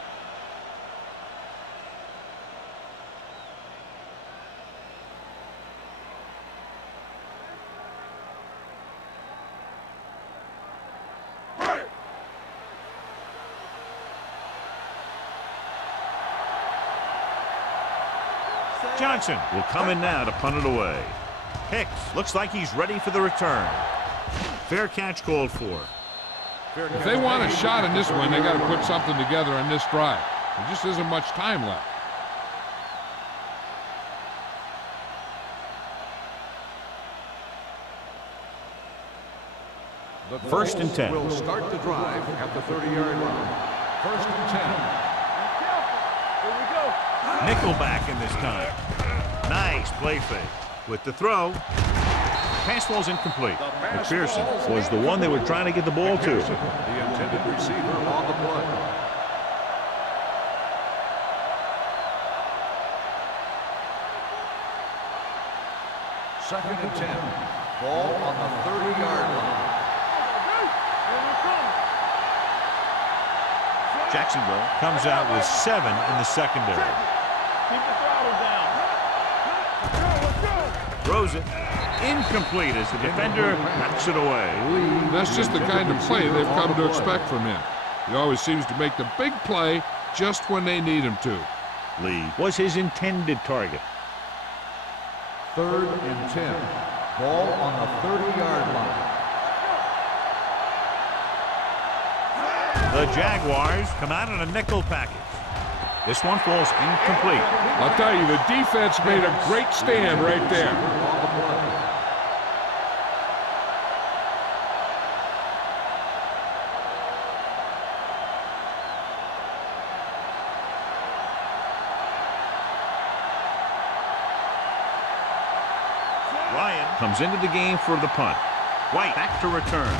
Johnson will come in now to punt it away. Hicks looks like he's ready for the return. Fair catch called for. If they want a shot in this one, they got to put something together on this drive. There just isn't much time left. The 1st and 10. Will start the drive at the 30-yard line. 1st and 10. Here we go. Nickelback in this time. Nice play fake. With the throw. Pass ball's incomplete. McPherson was the one they were trying to get the ball to. The intended receiver on the play. Second and 10. Ball on the 30-yard line. Jacksonville comes out with 7 in the secondary. Keep the throttle down. Let's go. Throws it. Incomplete as the defender knocks it away. That's just the kind of play they've come to expect from him. He always seems to make the big play just when they need him to. Lee was his intended target. 3rd and 10. Ball on the 30-yard line. The Jaguars come out in a nickel package. This one falls incomplete. I'll tell you, the defense made a great stand right there. Ryan comes into the game for the punt. White back to return.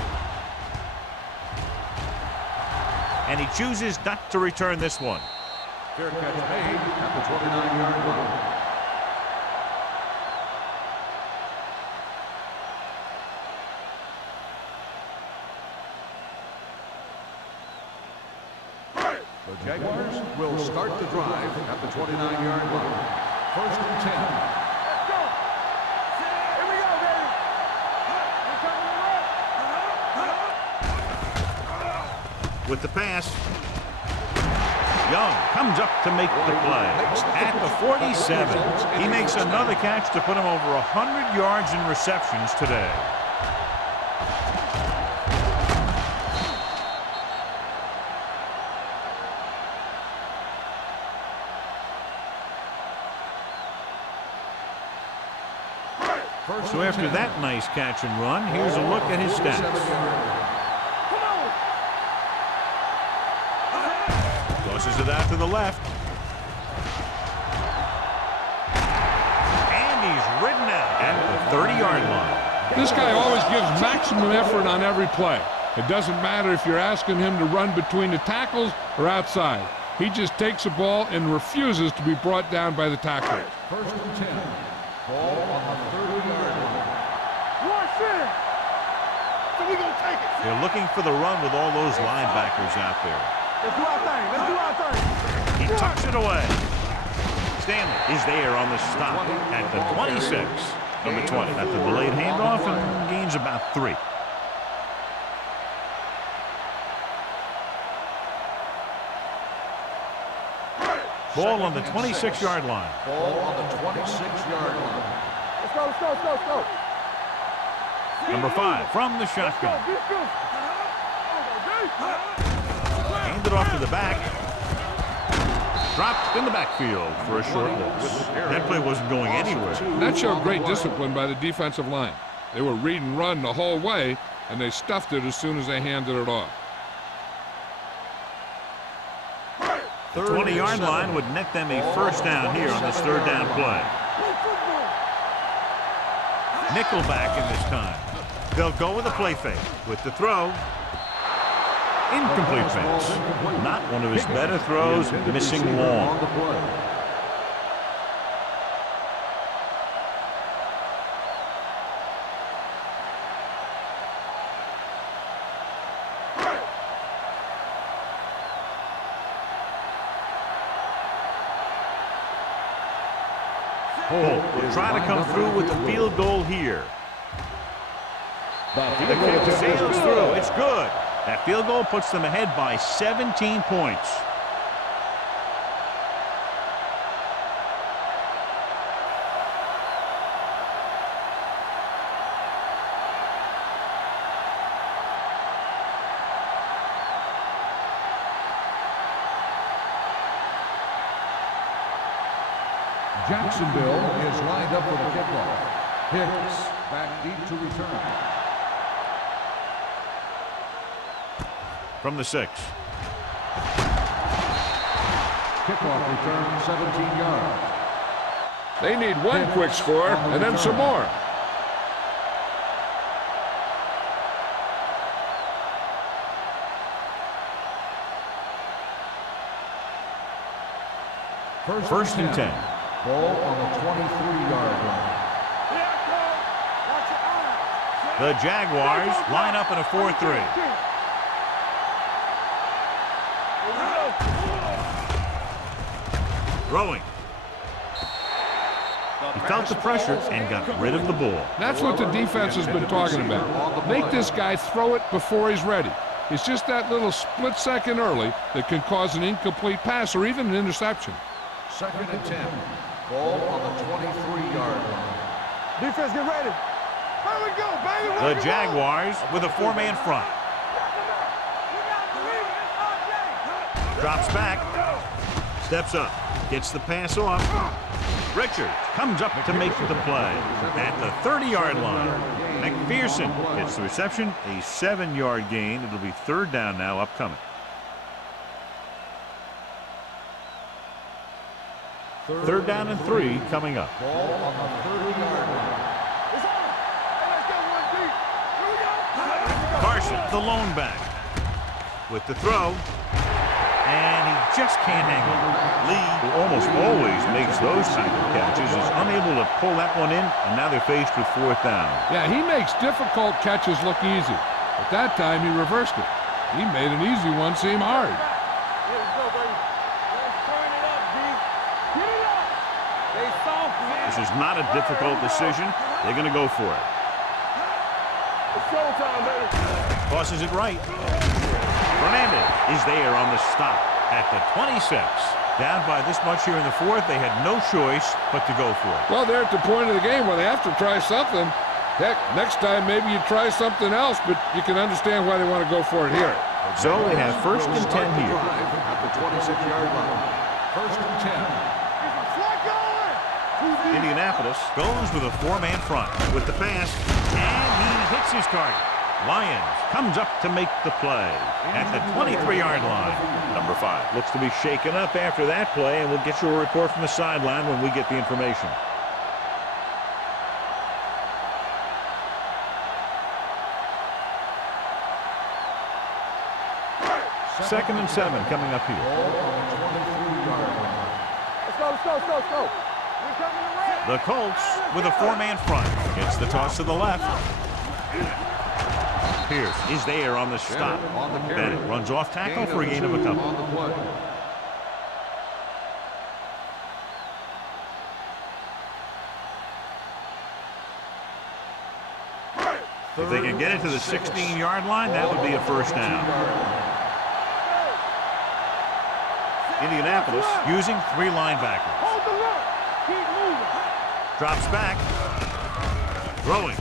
And he chooses not to return this one. Fair catch made at the 29-yard line. The Jaguars will start the drive at the 29-yard line. 1st and 10. Let's go. Here we go, baby. We're coming to work. With the pass, Young comes up to make the play. At the 47, he makes another catch to put him over 100 yards in receptions today. So after that nice catch and run, here's a look at his stats. Tosses it out to the left. And he's ridden out at the 30-yard line. This guy always gives maximum effort on every play. It doesn't matter if you're asking him to run between the tackles or outside. He just takes the ball and refuses to be brought down by the tackler. First and 10. Ball on the 30-yard line. Watch it. So we gonna take it. They're looking for the run with all those linebackers out there. Let's do our thing. Let's do our thing. He tucks it away. Stanley is there on the stop at the 26. Number 20 at the delayed handoff and gains about 3. Ball on the 26-yard line. Ball on the 26-yard line. Let's go, let's go, let's go, let's go. Number 5 from the shotgun. Handed off to the back. Dropped in the backfield for a short loss. That play wasn't going anywhere. That showed great discipline by the defensive line. They were read and run the whole way, and they stuffed it as soon as they handed it off. The 20-yard line would net them a first down here on this third down play. Nickelback in this time. They'll go with a play fake. With the throw. Incomplete pass. Not one of his better throws, missing long. Will try to come through with the field goal here. The kick sails through. It's good. That field goal puts them ahead by 17 points. Jacksonville is lined up for the kickoff. Hicks back deep to return. From the 6. Kickoff return, 17 yards. They need one quick score and then some more. First and 10. Ball on the 23-yard line. The Jaguars line up in a 4-3. Throwing. He felt the pressure and got rid of the ball. That's what the defense has been talking about. Make this guy throw it before he's ready. It's just that little split second early that can cause an incomplete pass or even an interception. Second and 10. Ball on the 23-yard line. Defense, get ready. Here we go, baby. The Jaguars with a 4-man front. Drops back. Steps up. Gets the pass off. Richard comes up to make the play at the 30-yard line. McPherson gets the reception, a 7-yard gain. It'll be third down now upcoming. Third down and 3 coming up. Ball on the 30-yard line. Carson, the lone back. With the throw. And he just can't hang on. Lee, who almost always makes those type of catches, is unable to pull that one in, and now they're faced with fourth down. Yeah, he makes difficult catches look easy. But that time he reversed it. He made an easy one seem hard. This is not a difficult decision. They're going to go for it. Tosses it right. Fernandez is there on the stop at the 26. Down by this much here in the fourth, they had no choice but to go for it. Well, they're at the point of the game where they have to try something. Heck, next time maybe you try something else, but you can understand why they want to go for it here. So they have first and 10 here. At the 26-yard line. First and 10. Indianapolis goes with a 4-man front with the pass, and he hits his target. Lyons comes up to make the play at the 23-yard line. Number 5 looks to be shaken up after that play, and we'll get you a report from the sideline when we get the information. Second and 7 coming up here. Let's go. The Colts with a 4-man front. Gets the toss to the left. Pierce is there on the stop. Bennett runs off tackle for a gain of a couple. If they can get it to the 16-yard line, that would be a first down. Indianapolis using 3 linebackers. Hold the look. Keep moving. Drops back. Throwing.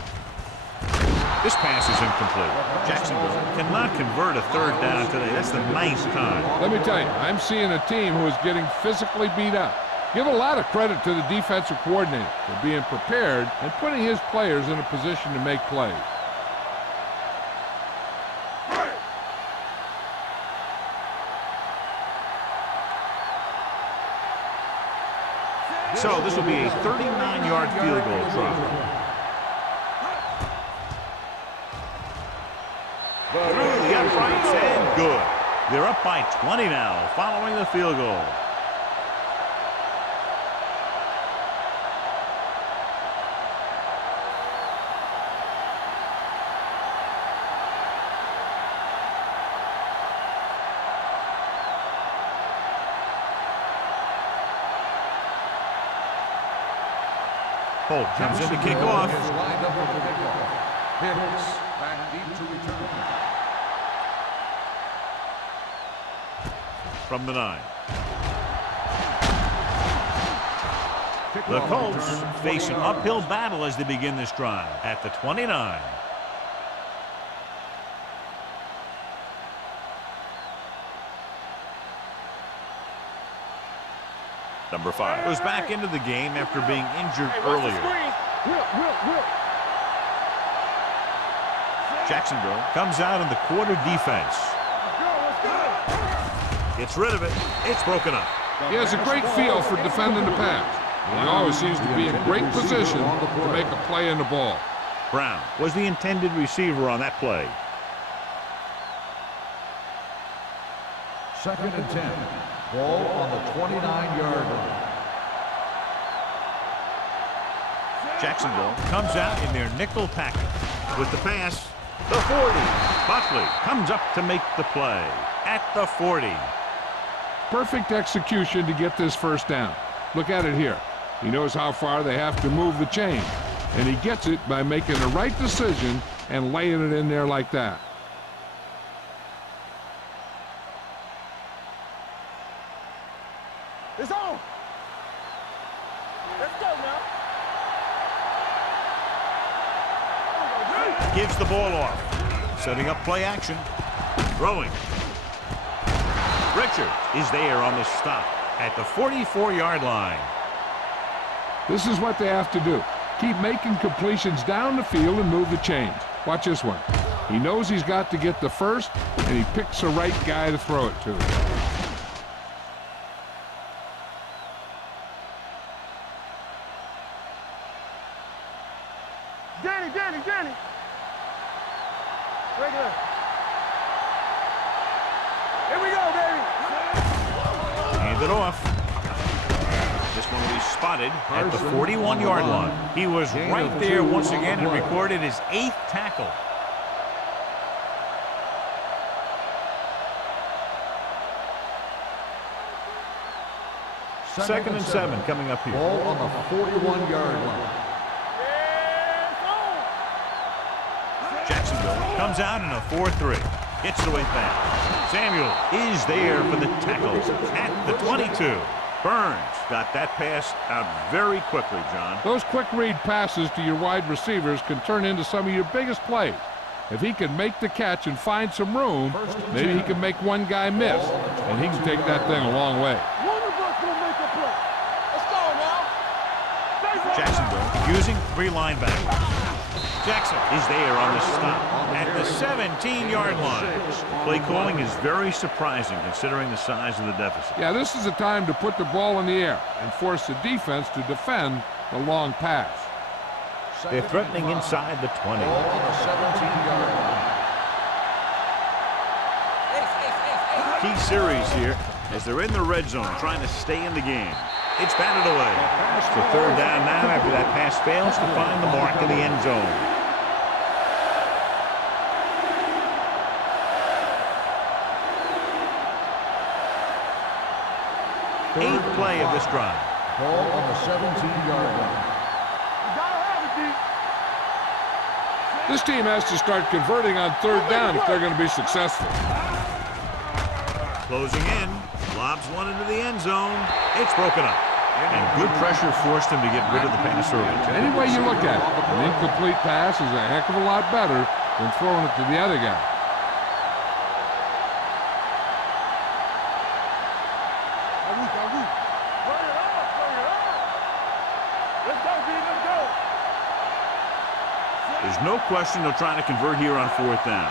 This pass is incomplete. Jacksonville cannot convert a 3rd down today. That's the 9th time. Let me tell you, I'm seeing a team who is getting physically beat up. Give a lot of credit to the defensive coordinator for being prepared and putting his players in a position to make plays. So this will be a 39-yard field goal try. Through the uprights and good. They're up by 20 now following the field goal. Holt comes in to kick off. Lined up for the kickoff. Hicks back deep to return. From the 9. The Colts face an uphill battle as they begin this drive at the 29. Number 5 goes back into the game after being injured earlier. Jacksonville comes out in the quarter defense. Gets rid of it. It's broken up. He has a great feel for defending the pass. And he always seems to be in great position to make a play in the ball. Brown was the intended receiver on that play. 2nd and 10. Ball on the 29-yard line. Jacksonville comes out in their nickel package with the pass. The 40. Buckley comes up to make the play at the 40. Perfect execution to get this first down. Look at it here. He knows how far they have to move the chain, and he gets it by making the right decision and laying it in there like that. It's on. Let's go now. Gives the ball off. Setting up play action. Throwing. Richard is there on the stop at the 44-yard line. This is what they have to do. Keep making completions down the field and move the chains. Watch this one. He knows he's got to get the first, and he picks the right guy to throw it to. Danny. Regular. Here we go, baby. Hand it off. This one will be spotted at the 41-yard line. He was right there once again and recorded his 8th tackle. Second and 7 coming up here. Ball on the 41-yard line. Jacksonville comes out in a 4-3. Gets the way back. Samuel is there for the tackle at the 22. Burns got that pass out very quickly, John. Those quick read passes to your wide receivers can turn into some of your biggest plays. If he can make the catch and find some room, maybe he can make one guy miss, and he can take that thing a long way. One of us will make a play. Let's go now. Jacksonville using 3 linebackers. Jackson is there on the stop at the 17-yard line. Play calling is very surprising considering the size of the deficit. Yeah, this is a time to put the ball in the air and force the defense to defend the long pass. They're threatening inside the 20. Ball on the 17-yard line. Key series here as they're in the red zone trying to stay in the game. It's batted away. So third down now after that pass fails to find the mark in the end zone. Eighth play of this drive. Ball on the 17-yard line. You gotta have it, D. This team has to start converting on third down if they're going to be successful. Closing in. Lobs one into the end zone. It's broken up. And good pressure forced him to get rid of the pass early. Any way you look at it, an incomplete pass is a heck of a lot better than throwing it to the other guy. There's no question they're trying to convert here on fourth down.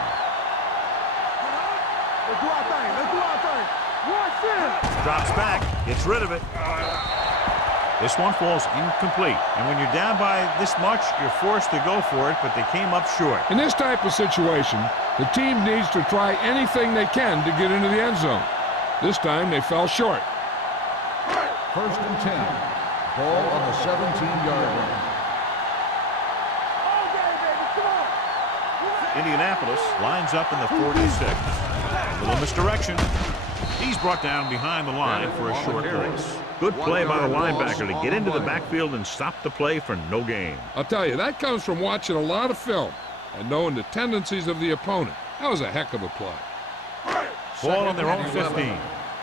Let's do our thing. Let's do our thing. Watch this. Drops back, gets rid of it. This one falls incomplete. And when you're down by this much, you're forced to go for it, but they came up short. In this type of situation, the team needs to try anything they can to get into the end zone. This time, they fell short. First and 10. Ball on the 17-yard line. Indianapolis lines up in the 46. A little misdirection. He's brought down behind the line for a short loss. Good play by the linebacker to get into the backfield and stop the play for no gain. I'll tell you, that comes from watching a lot of film and knowing the tendencies of the opponent. That was a heck of a play. Ball on their own 15.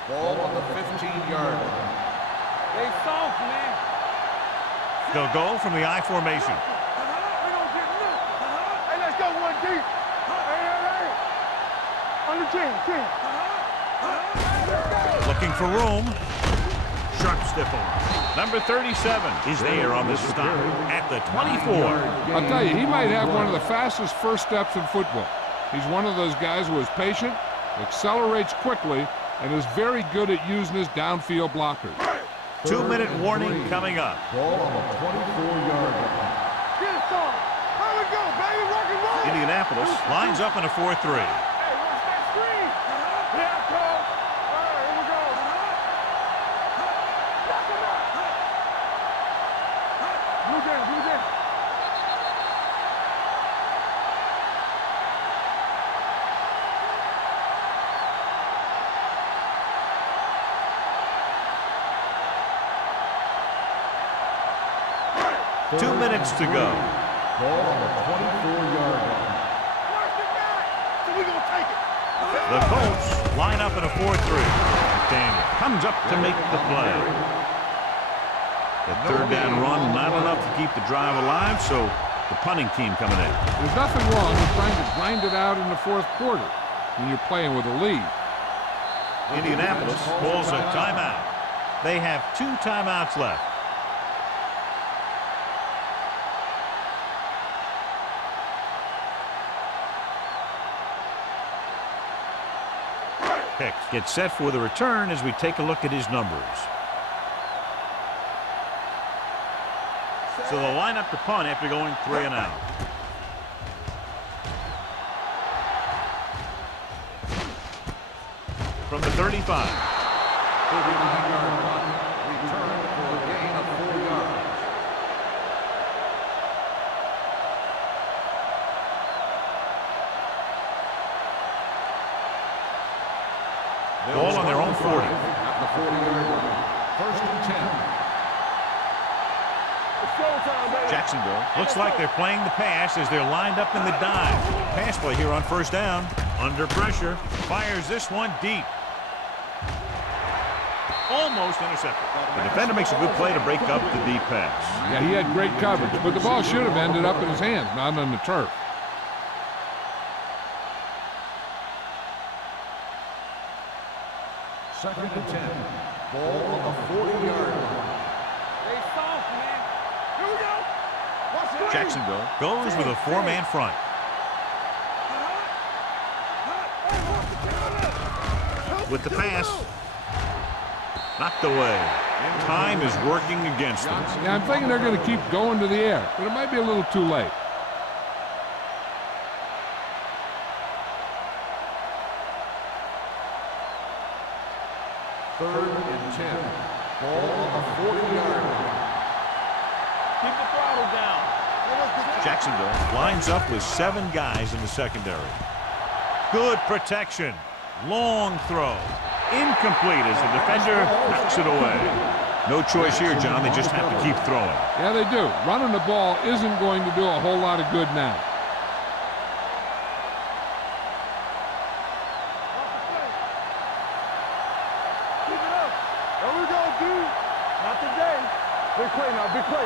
Ball on the 15-yard line. They soft, man. They'll go from the I formation. Hey, let's go one deep. Hey. On the 10. Looking for room. Sharp stiff arm. Number 37 is there on the stop at the 24. I'll tell you, he might have one of the fastest first steps in football. He's one of those guys who is patient, accelerates quickly, and is very good at using his downfield blockers. 2-minute warning coming up. Ball on the 24-yard line. Get it, son. How we go, baby? Rock and roll. Indianapolis lines up in a 4-3. Hey, watch that screen. Yeah, Cole. All right, here we go. Lock him up. Blue down. Two minutes to go. Ball on the 24-yard line. Watch the back. So we gonna take it. The Colts line up in a 4-3. Daniel comes up to make the play. The third down run, not enough to keep the drive alive, so the punting team coming in. There's nothing wrong with trying to grind it out in the fourth quarter when you're playing with a lead. Indianapolis calls a timeout. They have 2 timeouts left. Hicks gets set for the return as we take a look at his numbers. So they'll line up to punt after going 3 and out. From the 35. 39-yard punt. Return for a gain of 4 yards. Ball on their own 40. At the 40-yard line. First and 10. Jacksonville looks like they're playing the pass as they're lined up in the dime. Pass play here on first down. Under pressure. Fires this one deep. Almost intercepted. The defender makes a good play to break up the deep pass. Yeah, he had great coverage, but the ball should have ended up in his hands, not on the turf. Second and 10. Ball on the 40-yard line. They soft, man. Here we go. Watch the Jacksonville goes with a 4-man front. with the pass. Knocked away. Time is working against them. Yeah, I'm thinking they're going to keep going to the air, but it might be a little too late. Third and 10. Ball on the 40-yard line. Keep the throttle down. Jacksonville lines up with 7 guys in the secondary. Good protection. Long throw. Incomplete as the defender knocks it away. No choice here, John. They just have to keep throwing. Yeah, they do. Running the ball isn't going to do a whole lot of good now. Keep it up. There we go, dude. Not today. Big play now, big play.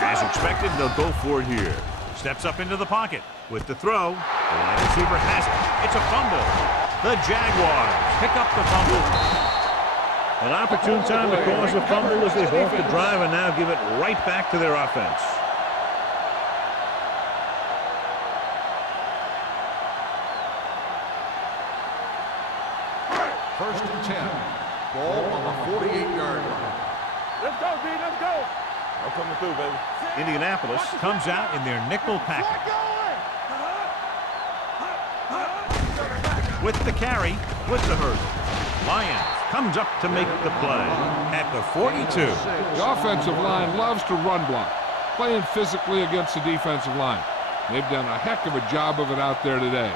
As expected, they'll go for it here. Steps up into the pocket with the throw. The wide receiver has it. It's a fumble. The Jaguars pick up the fumble. An opportune time to cause a fumble as they halt the drive and now give it right back to their offense. First and 10. Ball on the 48-yard line. Let's go, D. Let's go. I'm coming through, baby. Indianapolis comes out in their nickel package. With the carry, with the hurdle. Lyons comes up to make the play at the 42. The offensive line loves to run block, playing physically against the defensive line. They've done a heck of a job of it out there today.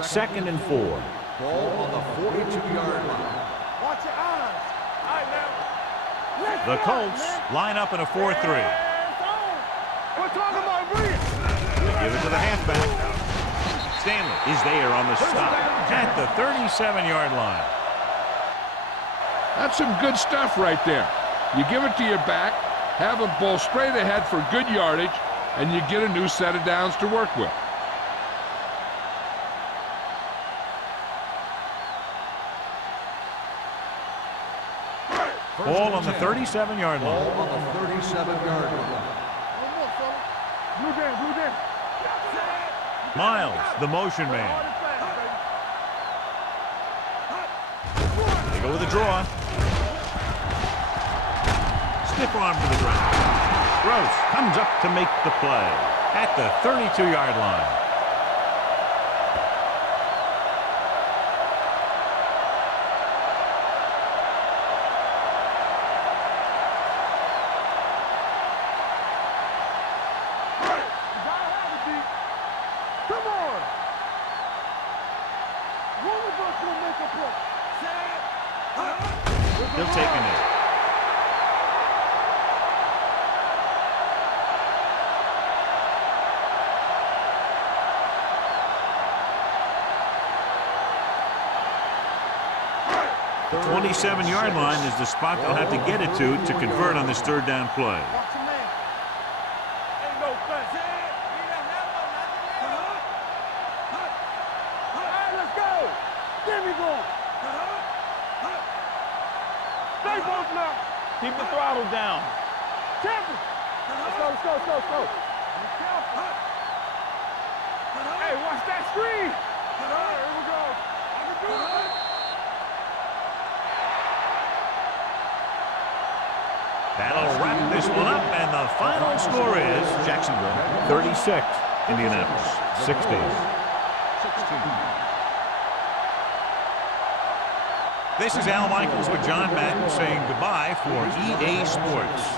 Second and 4. Ball on the 42-yard line. Watch your eyes. All right, now. Let's The go, Colts man. line up in a 4-3. We're talking about brilliant. They give it to the halfback. Stanley is there on the stop at the 37-yard line. That's some good stuff right there. You give it to your back, have him pull straight ahead for good yardage, and you get a new set of downs to work with. Ball on the 37-yard Ball line. on the 37-yard line. Blue down, blue down. Miles, the motion man. They go with a draw. Stiff arm to the ground. Gross comes up to make the play at the 32-yard line. Come on! One of us will make a play. Still taking it. The 27-yard line is the spot they'll have to get it to convert on this third down play. Watch your man. Ain't no fence. All right, let's go. Give me one. Stay both now. Keep the throttle down. Temper. Let's go, let's go, let's go, let's go. Be careful. Hey, watch that screen. All right, here we go. I can do it. That'll wrap this one up, and the final score is Jacksonville 36, Indianapolis 16. This is Al Michaels with John Madden saying goodbye for EA Sports.